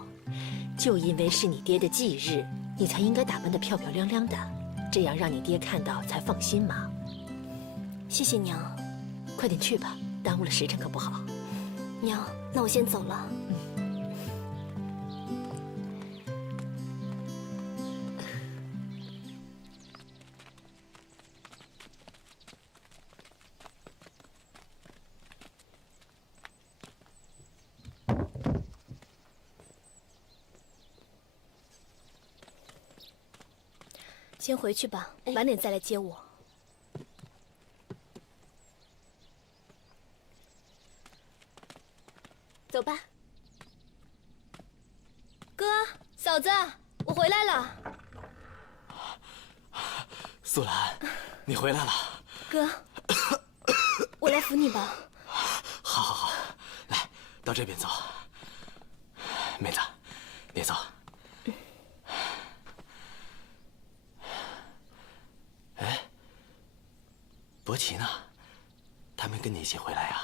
就因为是你爹的忌日，你才应该打扮得漂漂亮亮的，这样让你爹看到才放心嘛。谢谢娘。快点去吧，耽误了时辰可不好。娘，那我先走了。先回去吧，晚点再来接我。走吧。哥，嫂子，我回来了。素兰，你回来了。哥，我来扶你吧。好，好，好，来，到这边走。妹子，别走。哎，伯奇呢？他没跟你一起回来呀？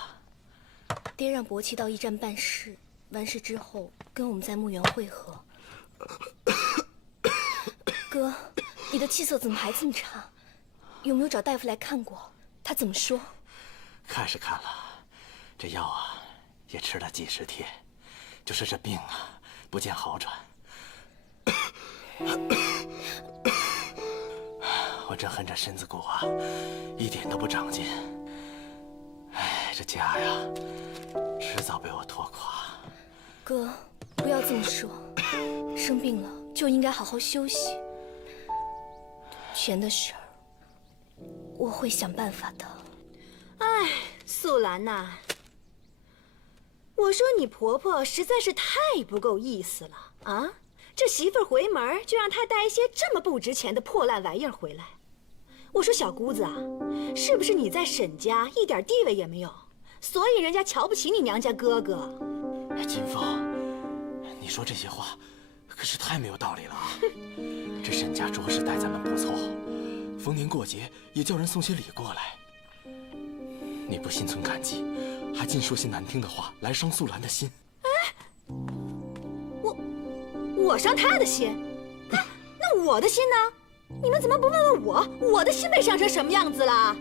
爹让伯奇到驿站办事，完事之后跟我们在墓园会合。哥，你的气色怎么还这么差？有没有找大夫来看过？他怎么说？看是看了，这药啊也吃了几10贴，就是这病啊不见好转。我真恨这身子骨啊，一点都不长进。哎，这家呀，迟早被我拖垮。哥，不要这么说。生病了就应该好好休息。钱的事儿，我会想办法的。哎，素兰呐，我说你婆婆实在是太不够意思了啊！这媳妇儿回门就让她带一些这么不值钱的破烂玩意儿回来。我说小姑子啊，是不是你在沈家一点地位也没有，所以人家瞧不起你娘家哥哥？金凤，你说这些话可是太没有道理了啊！这沈家着实待咱们不错，逢年过节也叫人送些礼过来。你不心存感激，还尽说些难听的话来伤素兰的心。哎，我伤她的心？哎，那我的心呢？你们怎么不问问我的心被伤成什么样子了？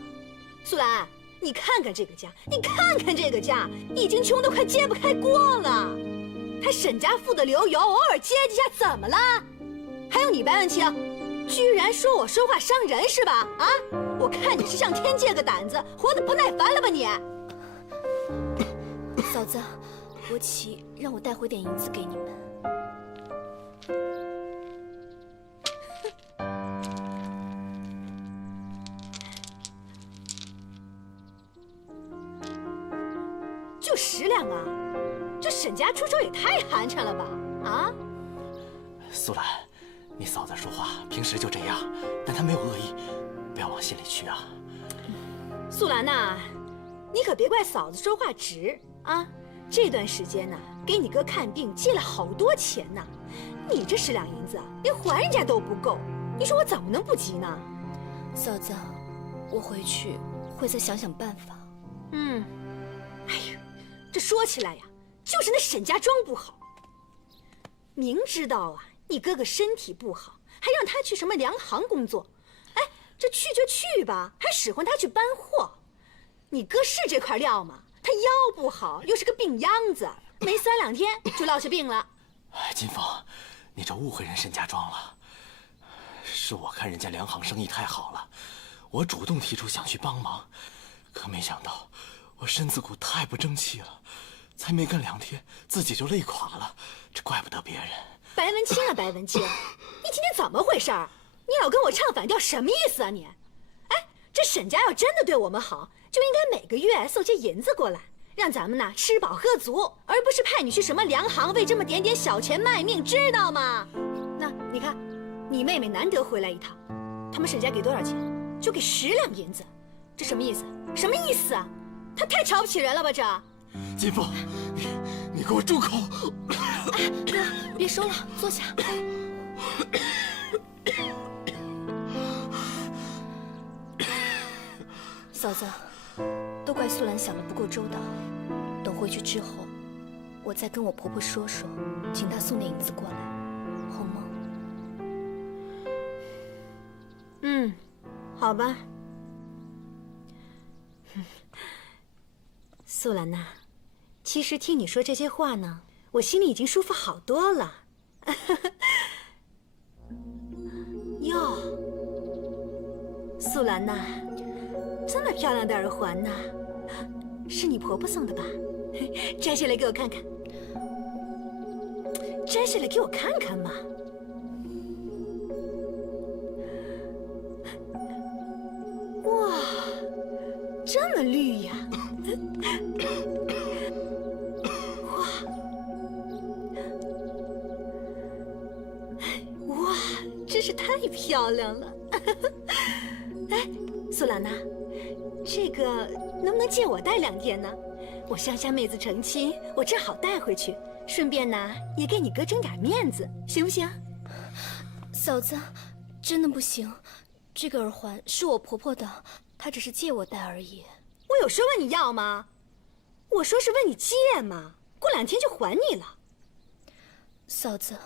素兰，你看看这个家，你看看这个家，已经穷得快揭不开锅了。还沈家富得流油，偶尔接济下怎么了？还有你白文清，居然说我说话伤人是吧？啊，我看你是向天借个胆子，活得不耐烦了吧你？嫂子，国旗让我带回点银子给你们。就10两啊！这沈家出手也太寒碜了吧？啊！素兰，你嫂子说话平时就这样，但她没有恶意，不要往心里去啊。素兰呐，你可别怪嫂子说话直啊！这段时间呢，给你哥看病借了好多钱呢，你这10两银子连还人家都不够，你说我怎么能不急呢？嫂子，我回去会再想想办法。嗯，哎呀，这说起来呀，就是那沈家庄不好。明知道啊，你哥哥身体不好，还让他去什么粮行工作，哎，这去就去吧，还使唤他去搬货。你哥是这块料吗？他腰不好，又是个病秧子，没3、2天就落下病了。金凤，你这误会人沈家庄了。是我看人家粮行生意太好了，我主动提出想去帮忙，可没想到我身子骨太不争气了，才没干2天，自己就累垮了，这怪不得别人。白文清啊，白文清，你今天怎么回事？你老跟我唱反调，什么意思啊你？哎，这沈家要真的对我们好，就应该每个月送些银子过来，让咱们呢吃饱喝足，而不是派你去什么粮行为这么点点小钱卖命，知道吗？那你看，你妹妹难得回来一趟，他们沈家给多少钱？就给10两银子，这什么意思？什么意思啊？他太瞧不起人了吧这？金凤，你给我住口！哎，哥，别说了，坐下。嫂子，都怪素兰想的不够周到。等回去之后，我再跟我婆婆说说，请她送点银子过来，好吗？嗯，好吧。素兰呐，其实听你说这些话呢，我心里已经舒服好多了。哟，素兰呐，这么漂亮的耳环呢，是你婆婆送的吧？摘下来给我看看，摘下来给我看看嘛。哇，这么绿呀！哇，真是太漂亮了！哎，素兰呐，这个能不能借我戴2天呢？我乡下妹子成亲，我正好带回去，顺便呢也给你哥争点面子，行不行？嫂子，真的不行，这个耳环是我婆婆的，她只是借我戴而已。我有说问你要吗？我说是问你借嘛，过2天就还你了。嫂子，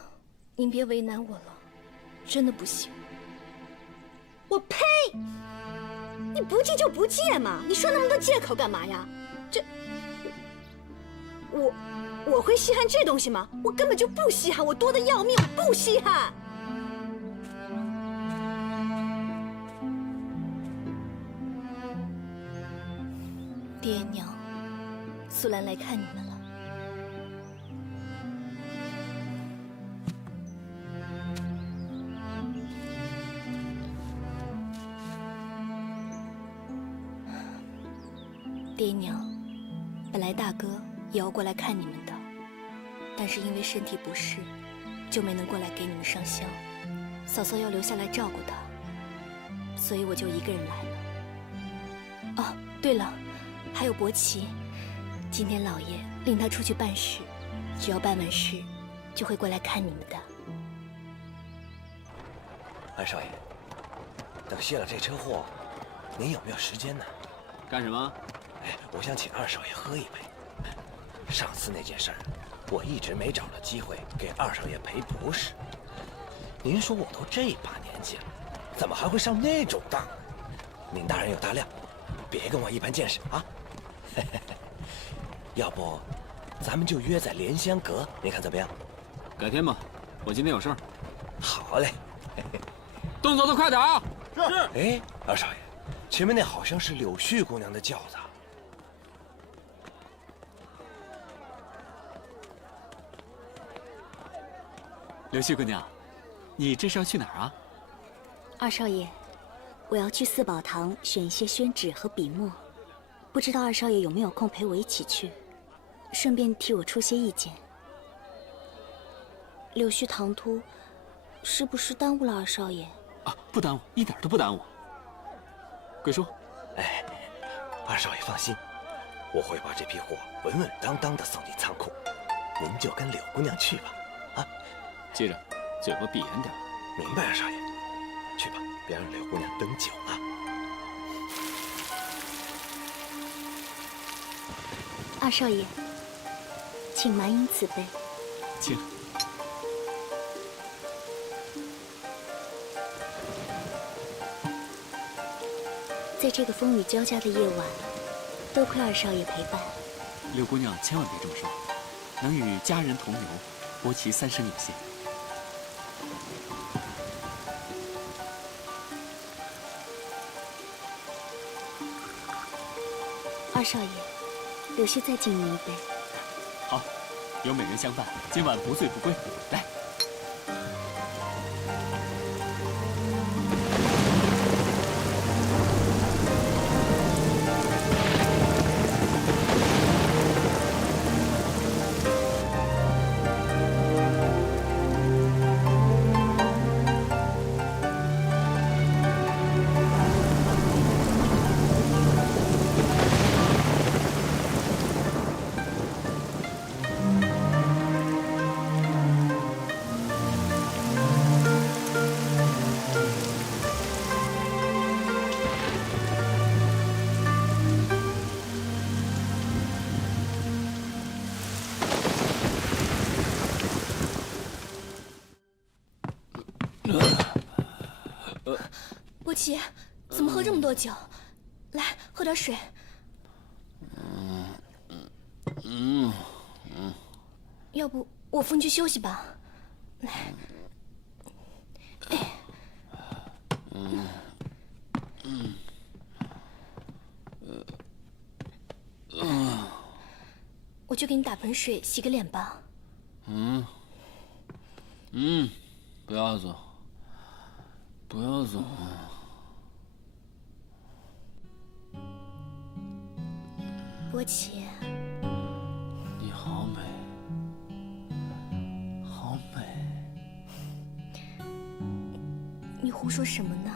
您别为难我了，真的不行。我呸！你不借就不借嘛，你说那么多借口干嘛呀？这，我会稀罕这东西吗？我根本就不稀罕，我多得要命，我不稀罕。爹娘，素兰来看你们了。来大哥也要过来看你们的，但是因为身体不适，就没能过来给你们上香。嫂嫂要留下来照顾他，所以我就一个人来了。哦，对了，还有伯奇，今天老爷令他出去办事，只要办完事，就会过来看你们的。二少爷，等卸了这车祸，您有没有时间呢？干什么？哎，我想请二少爷喝一杯。上次那件事儿，我一直没找到机会给二少爷赔不是。您说我都这把年纪了，怎么还会上那种当？您大人有大量，别跟我一般见识啊！要不，咱们就约在莲香阁，您看怎么样？改天吧，我今天有事儿。好嘞。动作都快点啊！是。哎，二少爷，前面那好像是柳絮姑娘的轿子。柳絮姑娘，你这是要去哪儿啊？二少爷，我要去四宝堂选一些宣纸和笔墨，不知道二少爷有没有空陪我一起去，顺便替我出些意见。柳絮唐突，是不是耽误了二少爷？啊，不耽误，一点都不耽误。贵叔，哎，二少爷放心，我会把这批货稳稳当当的送进仓库，您就跟柳姑娘去吧，啊。记着，嘴巴闭严点。明白，二少爷。去吧，别让柳姑娘等久了。二少爷，请满饮此杯。请。在这个风雨交加的夜晚，多亏二少爷陪伴。柳姑娘千万别这么说，能与佳人同游，伯奇三生有幸。二少爷，柳絮再敬您一杯。好，有美人相伴，今晚不醉不归。来。伯奇，怎么喝这么多酒？来，喝点水。要不我扶你去休息吧。来。我去给你打盆水，洗个脸吧。不要走，不要走。伯奇，你好美，好美。你胡说什么呢？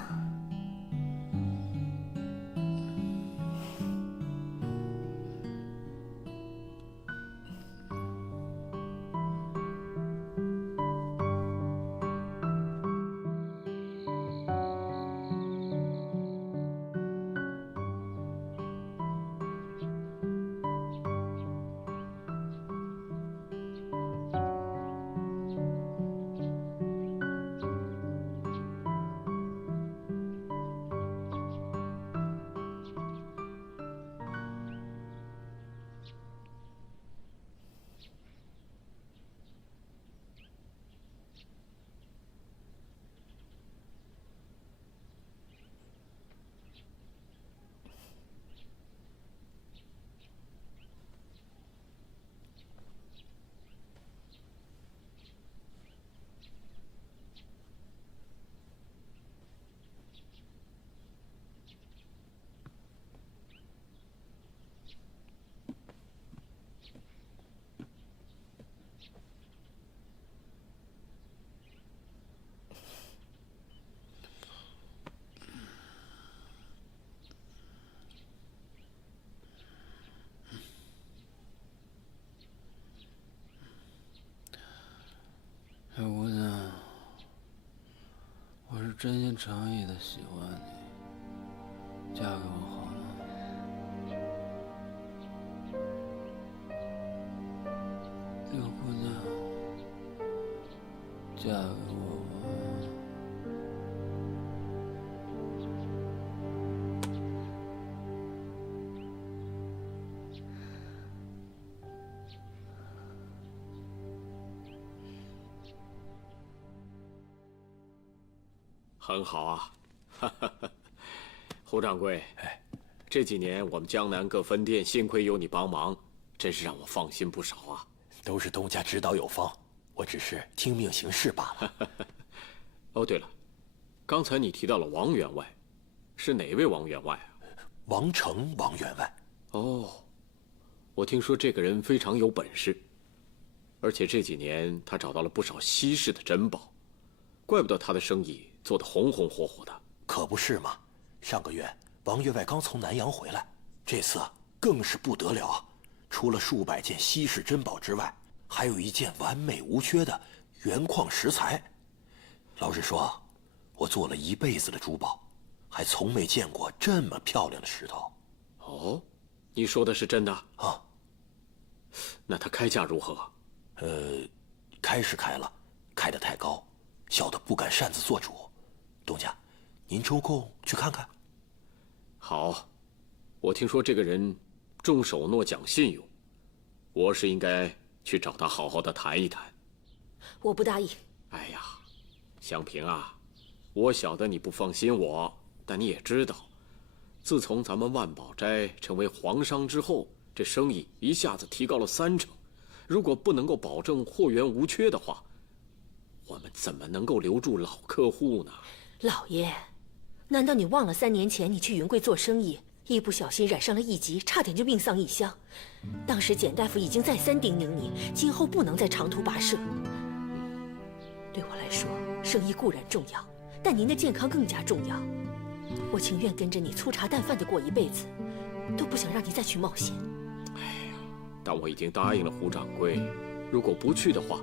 真心诚意的喜欢你，嫁给我好吗？六姑娘，嫁给我吧。很好啊，胡掌柜，这几年我们江南各分店幸亏有你帮忙，真是让我放心不少啊。都是东家指导有方，我只是听命行事罢了。哦，对了，刚才你提到了王员外，是哪位王员外啊？王成王员外。哦，我听说这个人非常有本事，而且这几年他找到了不少稀世的珍宝，怪不得他的生意做得红红火火的。可不是嘛，上个月王员外刚从南阳回来，这次更是不得了啊！除了数百件稀世珍宝之外，还有一件完美无缺的原矿石材。老实说，我做了一辈子的珠宝，还从没见过这么漂亮的石头。哦，你说的是真的啊？那它开价如何？开是开了，开得太高，小的不敢擅自做主。东家，您抽空去看看。好，我听说这个人重守诺讲信用，我是应该去找他好好的谈一谈。我不答应。哎呀，香萍啊，我晓得你不放心我，但你也知道，自从咱们万宝斋成为皇商之后，这生意一下子提高了3成。如果不能够保证货源无缺的话，我们怎么能够留住老客户呢？老爷，难道你忘了3年前你去云贵做生意，一不小心染上了疫疾，差点就命丧异乡？当时简大夫已经再三叮咛你，今后不能再长途跋涉。对我来说，生意固然重要，但您的健康更加重要。我情愿跟着你粗茶淡饭的过一辈子，都不想让你再去冒险。哎呀，但我已经答应了胡掌柜，如果不去的话，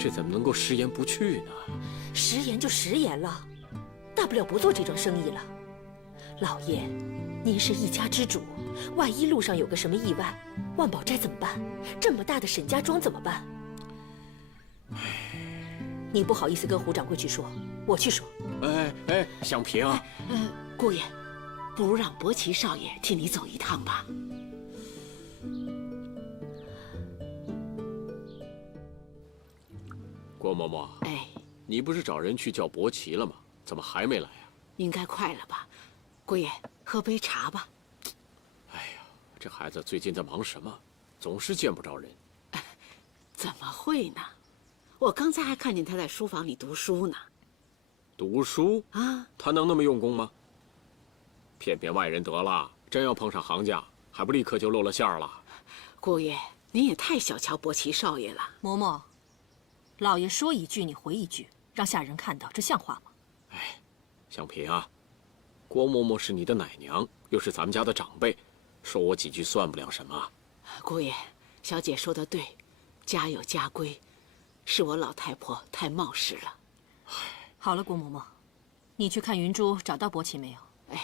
这怎么能够食言不去呢？食言就食言了，大不了不做这桩生意了。老爷，您是一家之主，万一路上有个什么意外，万宝斋怎么办？这么大的沈家庄怎么办？你不好意思跟胡掌柜去说，我去说。哎，香萍啊，姑爷，不如让伯奇少爷替你走一趟吧。郭嬷嬷，哎，你不是找人去叫伯奇了吗？怎么还没来啊？应该快了吧？姑爷，喝杯茶吧。哎呀，这孩子最近在忙什么？总是见不着人。怎么会呢？我刚才还看见他在书房里读书呢。读书啊？他能那么用功吗？骗骗外人得了，真要碰上行家，还不立刻就露了馅儿了？姑爷，您也太小瞧伯奇少爷了。嬷嬷，老爷说一句你回一句，让下人看到，这像话吗？哎，香萍啊，郭嬷嬷是你的奶娘，又是咱们家的长辈，说我几句算不了什么。姑爷，小姐说的对，家有家规，是我老太婆太冒失了。好了，郭嬷嬷，你去看云珠找到伯奇没有？哎，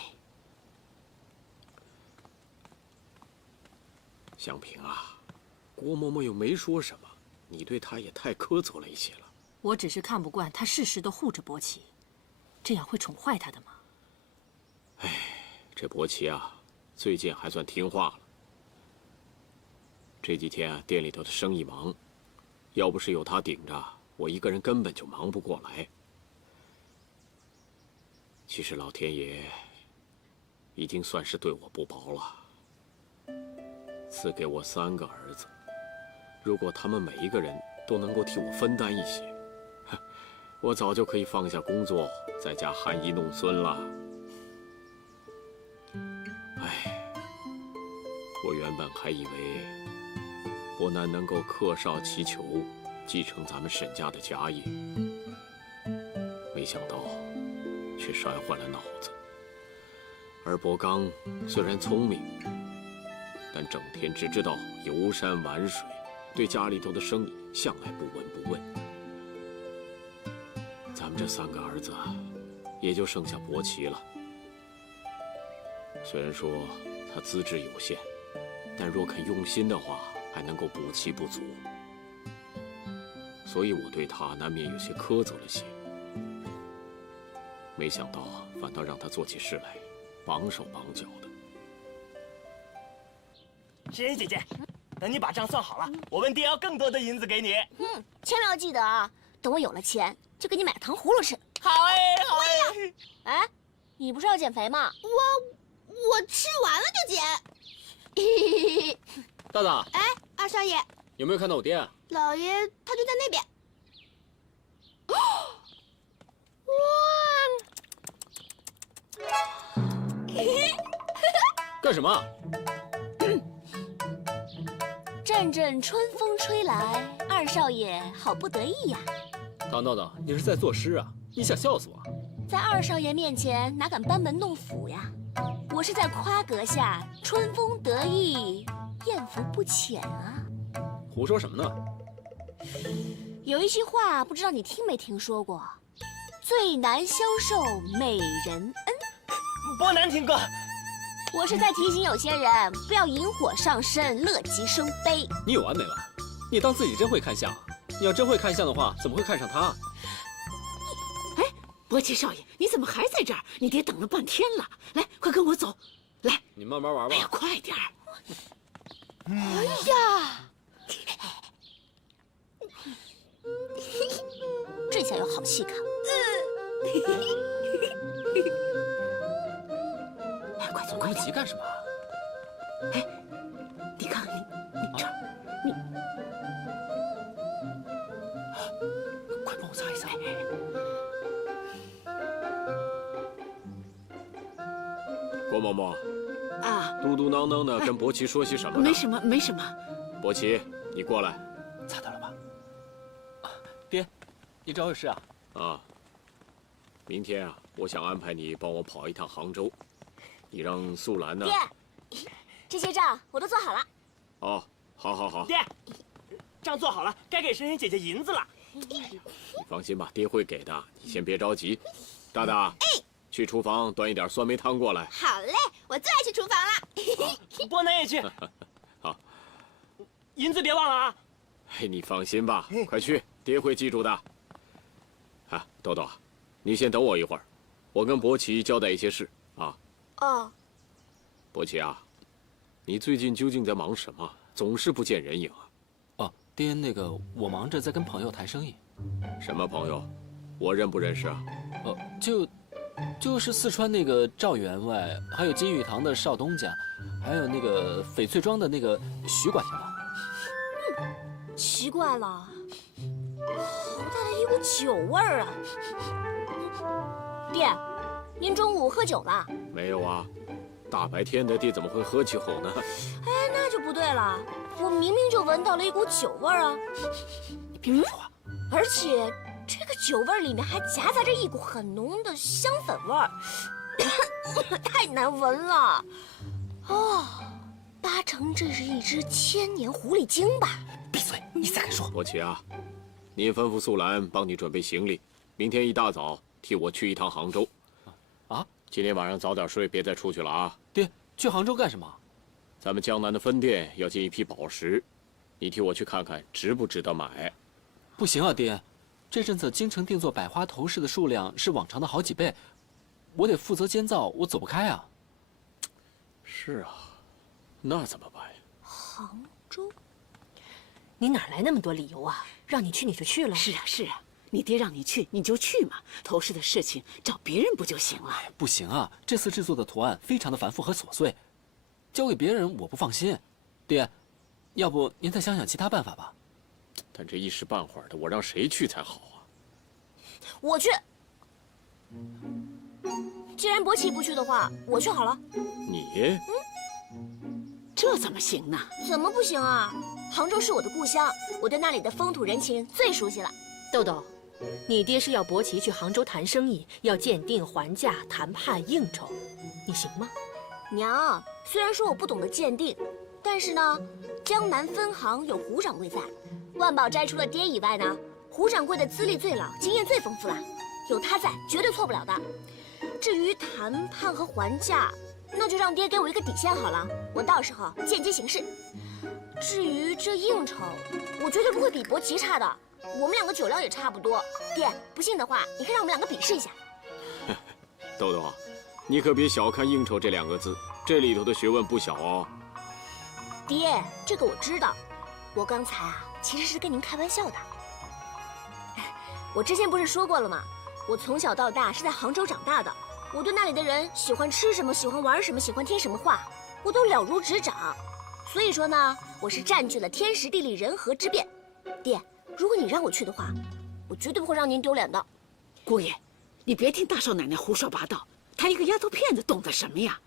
香萍啊，郭嬷嬷又没说什么，你对她也太苛责了一些了。我只是看不惯她事事都护着伯奇，这样会宠坏她的吗？哎，这伯奇啊，最近还算听话了。这几天啊，店里头的生意忙，要不是有他顶着，我一个人根本就忙不过来。其实老天爷已经算是对我不薄了，赐给我3个儿子，如果他们每一个人都能够替我分担一些，我早就可以放下工作，在家含饴弄孙了。哎，我原本还以为伯南能够克少祈求，继承咱们沈家的家业，没想到却摔坏了脑子。而伯刚虽然聪明，但整天只知道游山玩水，对家里头的生意向来不闻不问。咱们这3个儿子，也就剩下伯奇了。虽然说他资质有限，但若肯用心的话，还能够补其不足。所以我对他难免有些苛责了些。没想到反倒让他做起事来绑手绑脚的。诗人姐姐，等你把账算好了，我问爹要更多的银子给你。千万要记得啊！等我有了钱，就给你买个糖葫芦吃。好哎，好哎。哎，你不是要减肥吗？我吃完了就减。大大，哎，二少爷，有没有看到我爹？老爷他就在那边。干什么？阵阵春风吹来，二少爷好不得意呀。唐豆豆，你是在作诗啊？你想笑死我？在二少爷面前哪敢班门弄斧呀？我是在夸阁下春风得意，艳福不浅啊。胡说什么呢？有一句话不知道你听没听说过，最难消受美人恩。不难听过。我是在提醒有些人不要引火上身，乐极生悲。你有完没完？你当自己真会看相？你要真会看相的话，怎么会看上他？哎，伯奇少爷，你怎么还在这儿？你爹等了半天了。来，快跟我走。来，你慢慢玩吧。哎呀，快点儿！哎呀，这下有好戏看。哎，快走，快急干什么？哎，你看看你这儿，你快帮我擦一擦。郭嬷嬷，啊，嘟嘟囔囔的跟伯奇说些什么呢？没什么，没什么。伯奇，你过来。擦掉了吧？爹，你找有事啊？啊，明天啊，我想安排你帮我跑一趟杭州，你让素兰呢？爹，这些账我都做好了。哦，好好好。爹，账做好了，该给神仙姐姐银子了。你放心吧，爹会给的，你先别着急。大大，去厨房端一点酸梅汤过来。好嘞，我最爱去厨房了。波南也去。好，银子别忘了啊。嘿，你放心吧，快去，爹会记住的。啊，豆豆，你先等我一会儿，我跟伯奇交代一些事啊。哦，伯奇啊，你最近究竟在忙什么？总是不见人影啊。哦，爹，那个我忙着在跟朋友谈生意。什么朋友？我认不认识啊？就是四川那个赵员外，还有金玉堂的邵东家，还有那个翡翠庄的那个徐管家。奇怪了，好大的一股酒味儿啊！爹，您中午喝酒了？没有啊，大白天的，爹怎么会喝酒呢？哎，那就不对了，我明明就闻到了一股酒味儿啊！你别说话。而且这个酒味儿里面还夹杂着一股很浓的香粉味儿，太难闻了。哦，八成这是一只千年狐狸精吧？闭嘴！你再敢说！伯奇啊，你吩咐素兰帮你准备行李，明天一大早替我去一趟杭州。啊？今天晚上早点睡，别再出去了啊！爹，去杭州干什么？咱们江南的分店要进一批宝石，你替我去看看值不值得买。不行啊，爹，这阵子京城定做百花头饰的数量是往常的好几倍，我得负责监造，我走不开啊。是啊，那怎么办呀？杭州？你哪来那么多理由啊？让你去你就去了？是啊，是啊，你爹让你去你就去嘛，头饰的事情找别人不就行了？不行啊，这次制作的图案非常的繁复和琐碎，交给别人我不放心。爹，要不您再想想其他办法吧。但这一时半会儿的，我让谁去才好啊？我去。既然伯奇不去的话，我去好了。你？这怎么行呢？怎么不行啊？杭州是我的故乡，我对那里的风土人情最熟悉了。豆豆，你爹是要伯奇去杭州谈生意，要鉴定、还价、谈判、应酬，你行吗？娘，虽然说我不懂得鉴定，但是呢，江南分行有胡掌柜在，万宝斋除了爹以外呢，胡掌柜的资历最老，经验最丰富了。有他在，绝对错不了的。至于谈判和还价，那就让爹给我一个底线好了，我到时候见机行事。至于这应酬，我绝对不会比伯奇差的，我们两个酒量也差不多。爹，不信的话，你可以让我们两个比试一下。豆豆，你可别小看应酬这2个字，这里头的学问不小哦。爹，这个我知道，我刚才其实是跟您开玩笑的。我之前不是说过了吗？我从小到大是在杭州长大的，我对那里的人喜欢吃什么、喜欢玩什么、喜欢听什么话，我都了如指掌。所以说呢，我是占据了天时地利人和之便。爹，如果你让我去的话，我绝对不会让您丢脸的。姑爷，你别听大少奶奶胡说八道，她一个丫头片子懂得什么呀？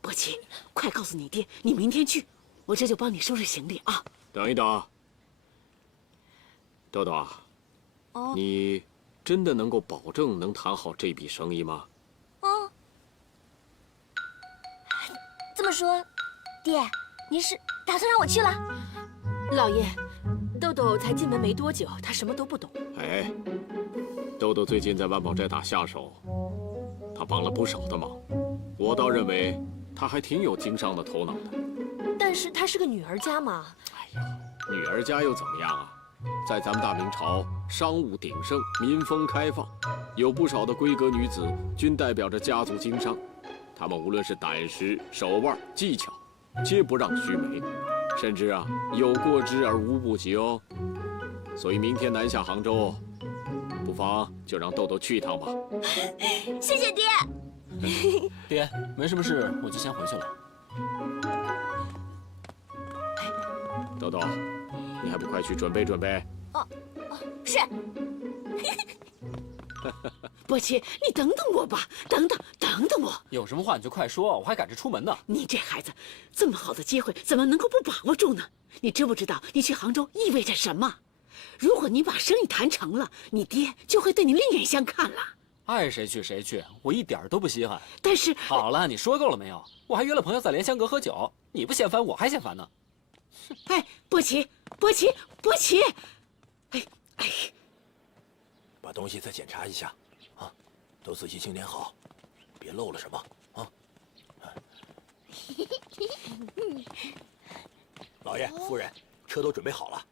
伯奇，快告诉你爹，你明天去，我这就帮你收拾行李啊。等一等，豆豆啊，你真的能够保证能谈好这笔生意吗？这么说，爹，您是打算让我去了？老爷，豆豆才进门没多久，他什么都不懂。哎，豆豆最近在万宝斋打下手，他帮了不少的忙，我倒认为他还挺有经商的头脑的。但是她是个女儿家嘛。哎呀，女儿家又怎么样啊？在咱们大明朝，商务鼎盛，民风开放，有不少的闺阁女子均代表着家族经商，她们无论是胆识、手腕、技巧，皆不让须眉，甚至啊有过之而无不及哦。所以明天南下杭州，不妨就让豆豆去一趟吧。谢谢爹。爹，没什么事，我就先回去了。豆豆，你还不快去准备准备？是。伯奇，你等等我吧，等等我。有什么话你就快说，我还赶着出门呢。你这孩子，这么好的机会怎么能够不把握住呢？你知不知道你去杭州意味着什么？如果你把生意谈成了，你爹就会对你另眼相看了。爱谁去谁去，我一点都不稀罕。但是好了，你说够了没有？我还约了朋友在莲香阁喝酒，你不嫌烦，我还嫌烦呢。哎，伯奇，哎，把东西再检查一下，啊，都仔细清点好，别漏了什么啊。老爷、夫人，车都准备好了。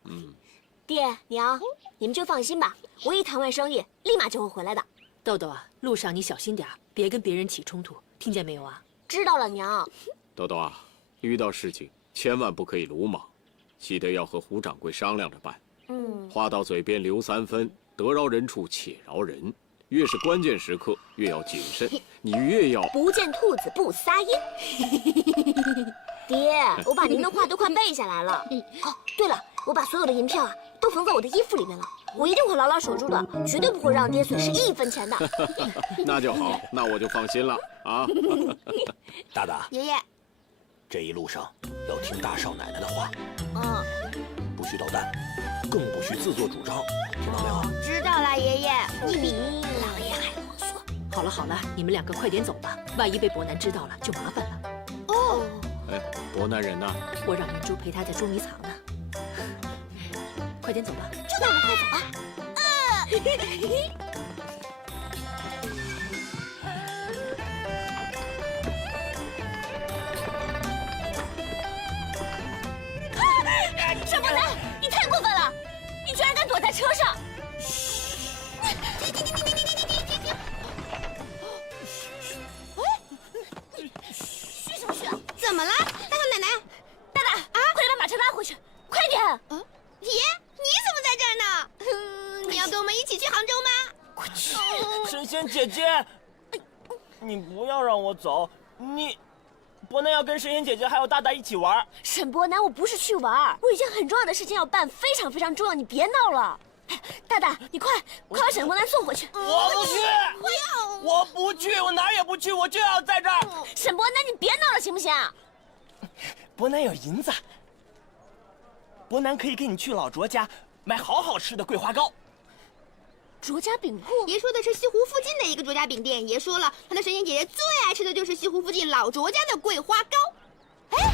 爹娘，你们就放心吧，我一谈完生意，立马就会回来的。豆豆啊，路上你小心点，别跟别人起冲突，听见没有啊？知道了，娘。豆豆啊，遇到事情千万不可以鲁莽，记得要和胡掌柜商量着办。话到嘴边留3分，得饶人处且饶人。越是关键时刻，越要谨慎，你越要不见兔子不撒鹰。爹，我把您的话都快背下来了。哦，对了，我把所有的银票都缝在我的衣服里面了，我一定会牢牢守住的，绝对不会让爹损失1分钱的。那就好，那我就放心了啊。大大，爷爷，这一路上要听大少奶奶的话，不许捣蛋，更不许自作主张，听到没有？知道了，爷爷。老爷还啰嗦。好了好了，你们2个快点走吧，万一被伯南知道了就麻烦了。哎，伯南人呢？我让明珠陪他在捉迷藏呢。快点走吧。就那我们快走吧。沈伯南，你太过分了！你居然敢躲在车上！嘘什么嘘啊？怎么了，大少奶奶？大大啊，快点把马车拉回去，快点！爷，你怎么在这儿呢？你要跟我们一起去杭州吗？快去！神仙姐姐，你不要让我走，伯南要跟神仙姐姐还有大大一起玩。沈伯南，我不是去玩，我有一件很重要的事情要办，非常非常重要，你别闹了。大大，你快把沈伯南送回去。我不去，我不去，我哪儿也不去，我就要在这儿。沈伯南，你别闹了，行不行？伯南有银子，伯南可以跟你去老卓家买好好吃的桂花糕。卓家饼铺？爷说的是西湖附近的一个卓家饼店。爷说了，他的神仙姐姐最爱吃的就是西湖附近老卓家的桂花糕。哎，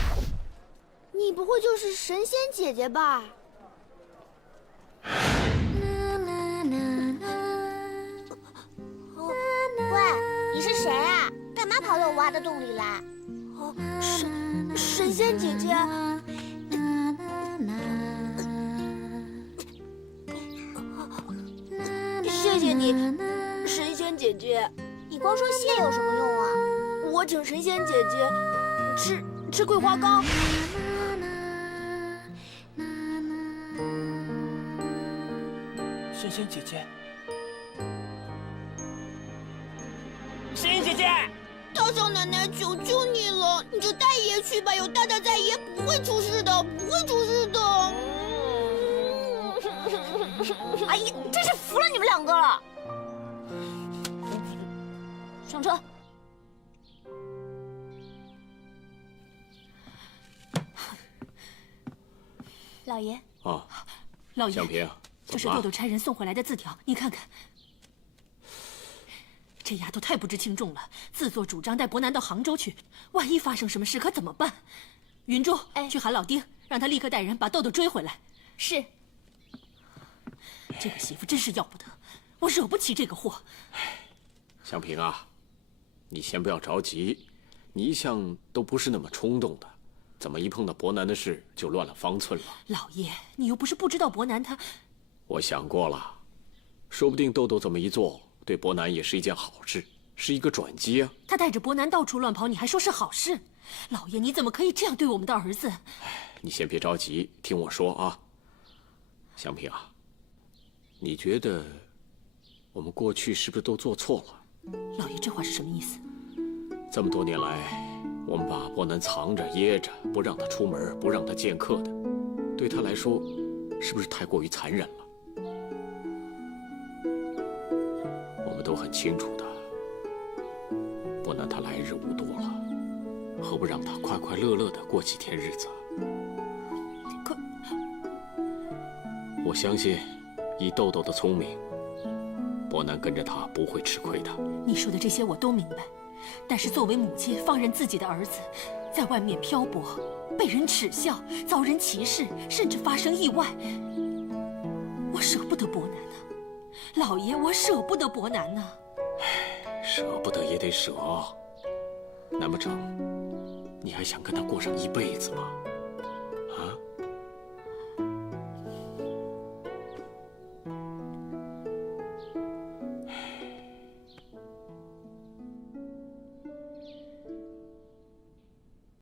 你不会就是神仙姐姐吧？妈跑到我挖的洞里来。哦，神仙姐姐。谢谢你，神仙姐姐。你光说谢有什么用啊？我请神仙姐姐吃桂花糕。神仙姐姐，神仙姐姐，大少奶奶，求求你了，你就带爷去吧，有大大在，爷不会出事的，不会出事的。哎呀，真是服了你们两个了！上车。老爷。啊，老爷，香萍，这是豆豆差人送回来的字条，你看看。这丫头太不知轻重了，自作主张带伯南到杭州去，万一发生什么事可怎么办？云珠，去喊老丁，让他立刻带人把豆豆追回来。是。这个媳妇真是要不得，我惹不起这个祸。香萍啊，你先不要着急，你一向都不是那么冲动的，怎么一碰到伯南的事就乱了方寸了？老爷，你又不是不知道伯南他……我想过了，说不定豆豆这么一做，对伯南也是一件好事，是一个转机啊。他带着伯南到处乱跑，你还说是好事？老爷，你怎么可以这样对我们的儿子？你先别着急，听我说啊。香萍啊，你觉得我们过去是不是都做错了？老爷，这话是什么意思？这么多年来，我们把伯南藏着掖着，不让他出门，不让他见客的，对他来说，是不是太过于残忍了？我们都很清楚的，伯南他来日无多了，何不让他快快乐乐的过几天日子？可，我相信，以豆豆的聪明，伯南跟着他不会吃亏的。你说的这些我都明白，但是作为母亲，放任自己的儿子在外面漂泊，被人耻笑，遭人歧视，甚至发生意外，我舍不得伯南呢。老爷，我舍不得伯南呢。舍不得也得舍，难不成你还想跟他过上一辈子吗？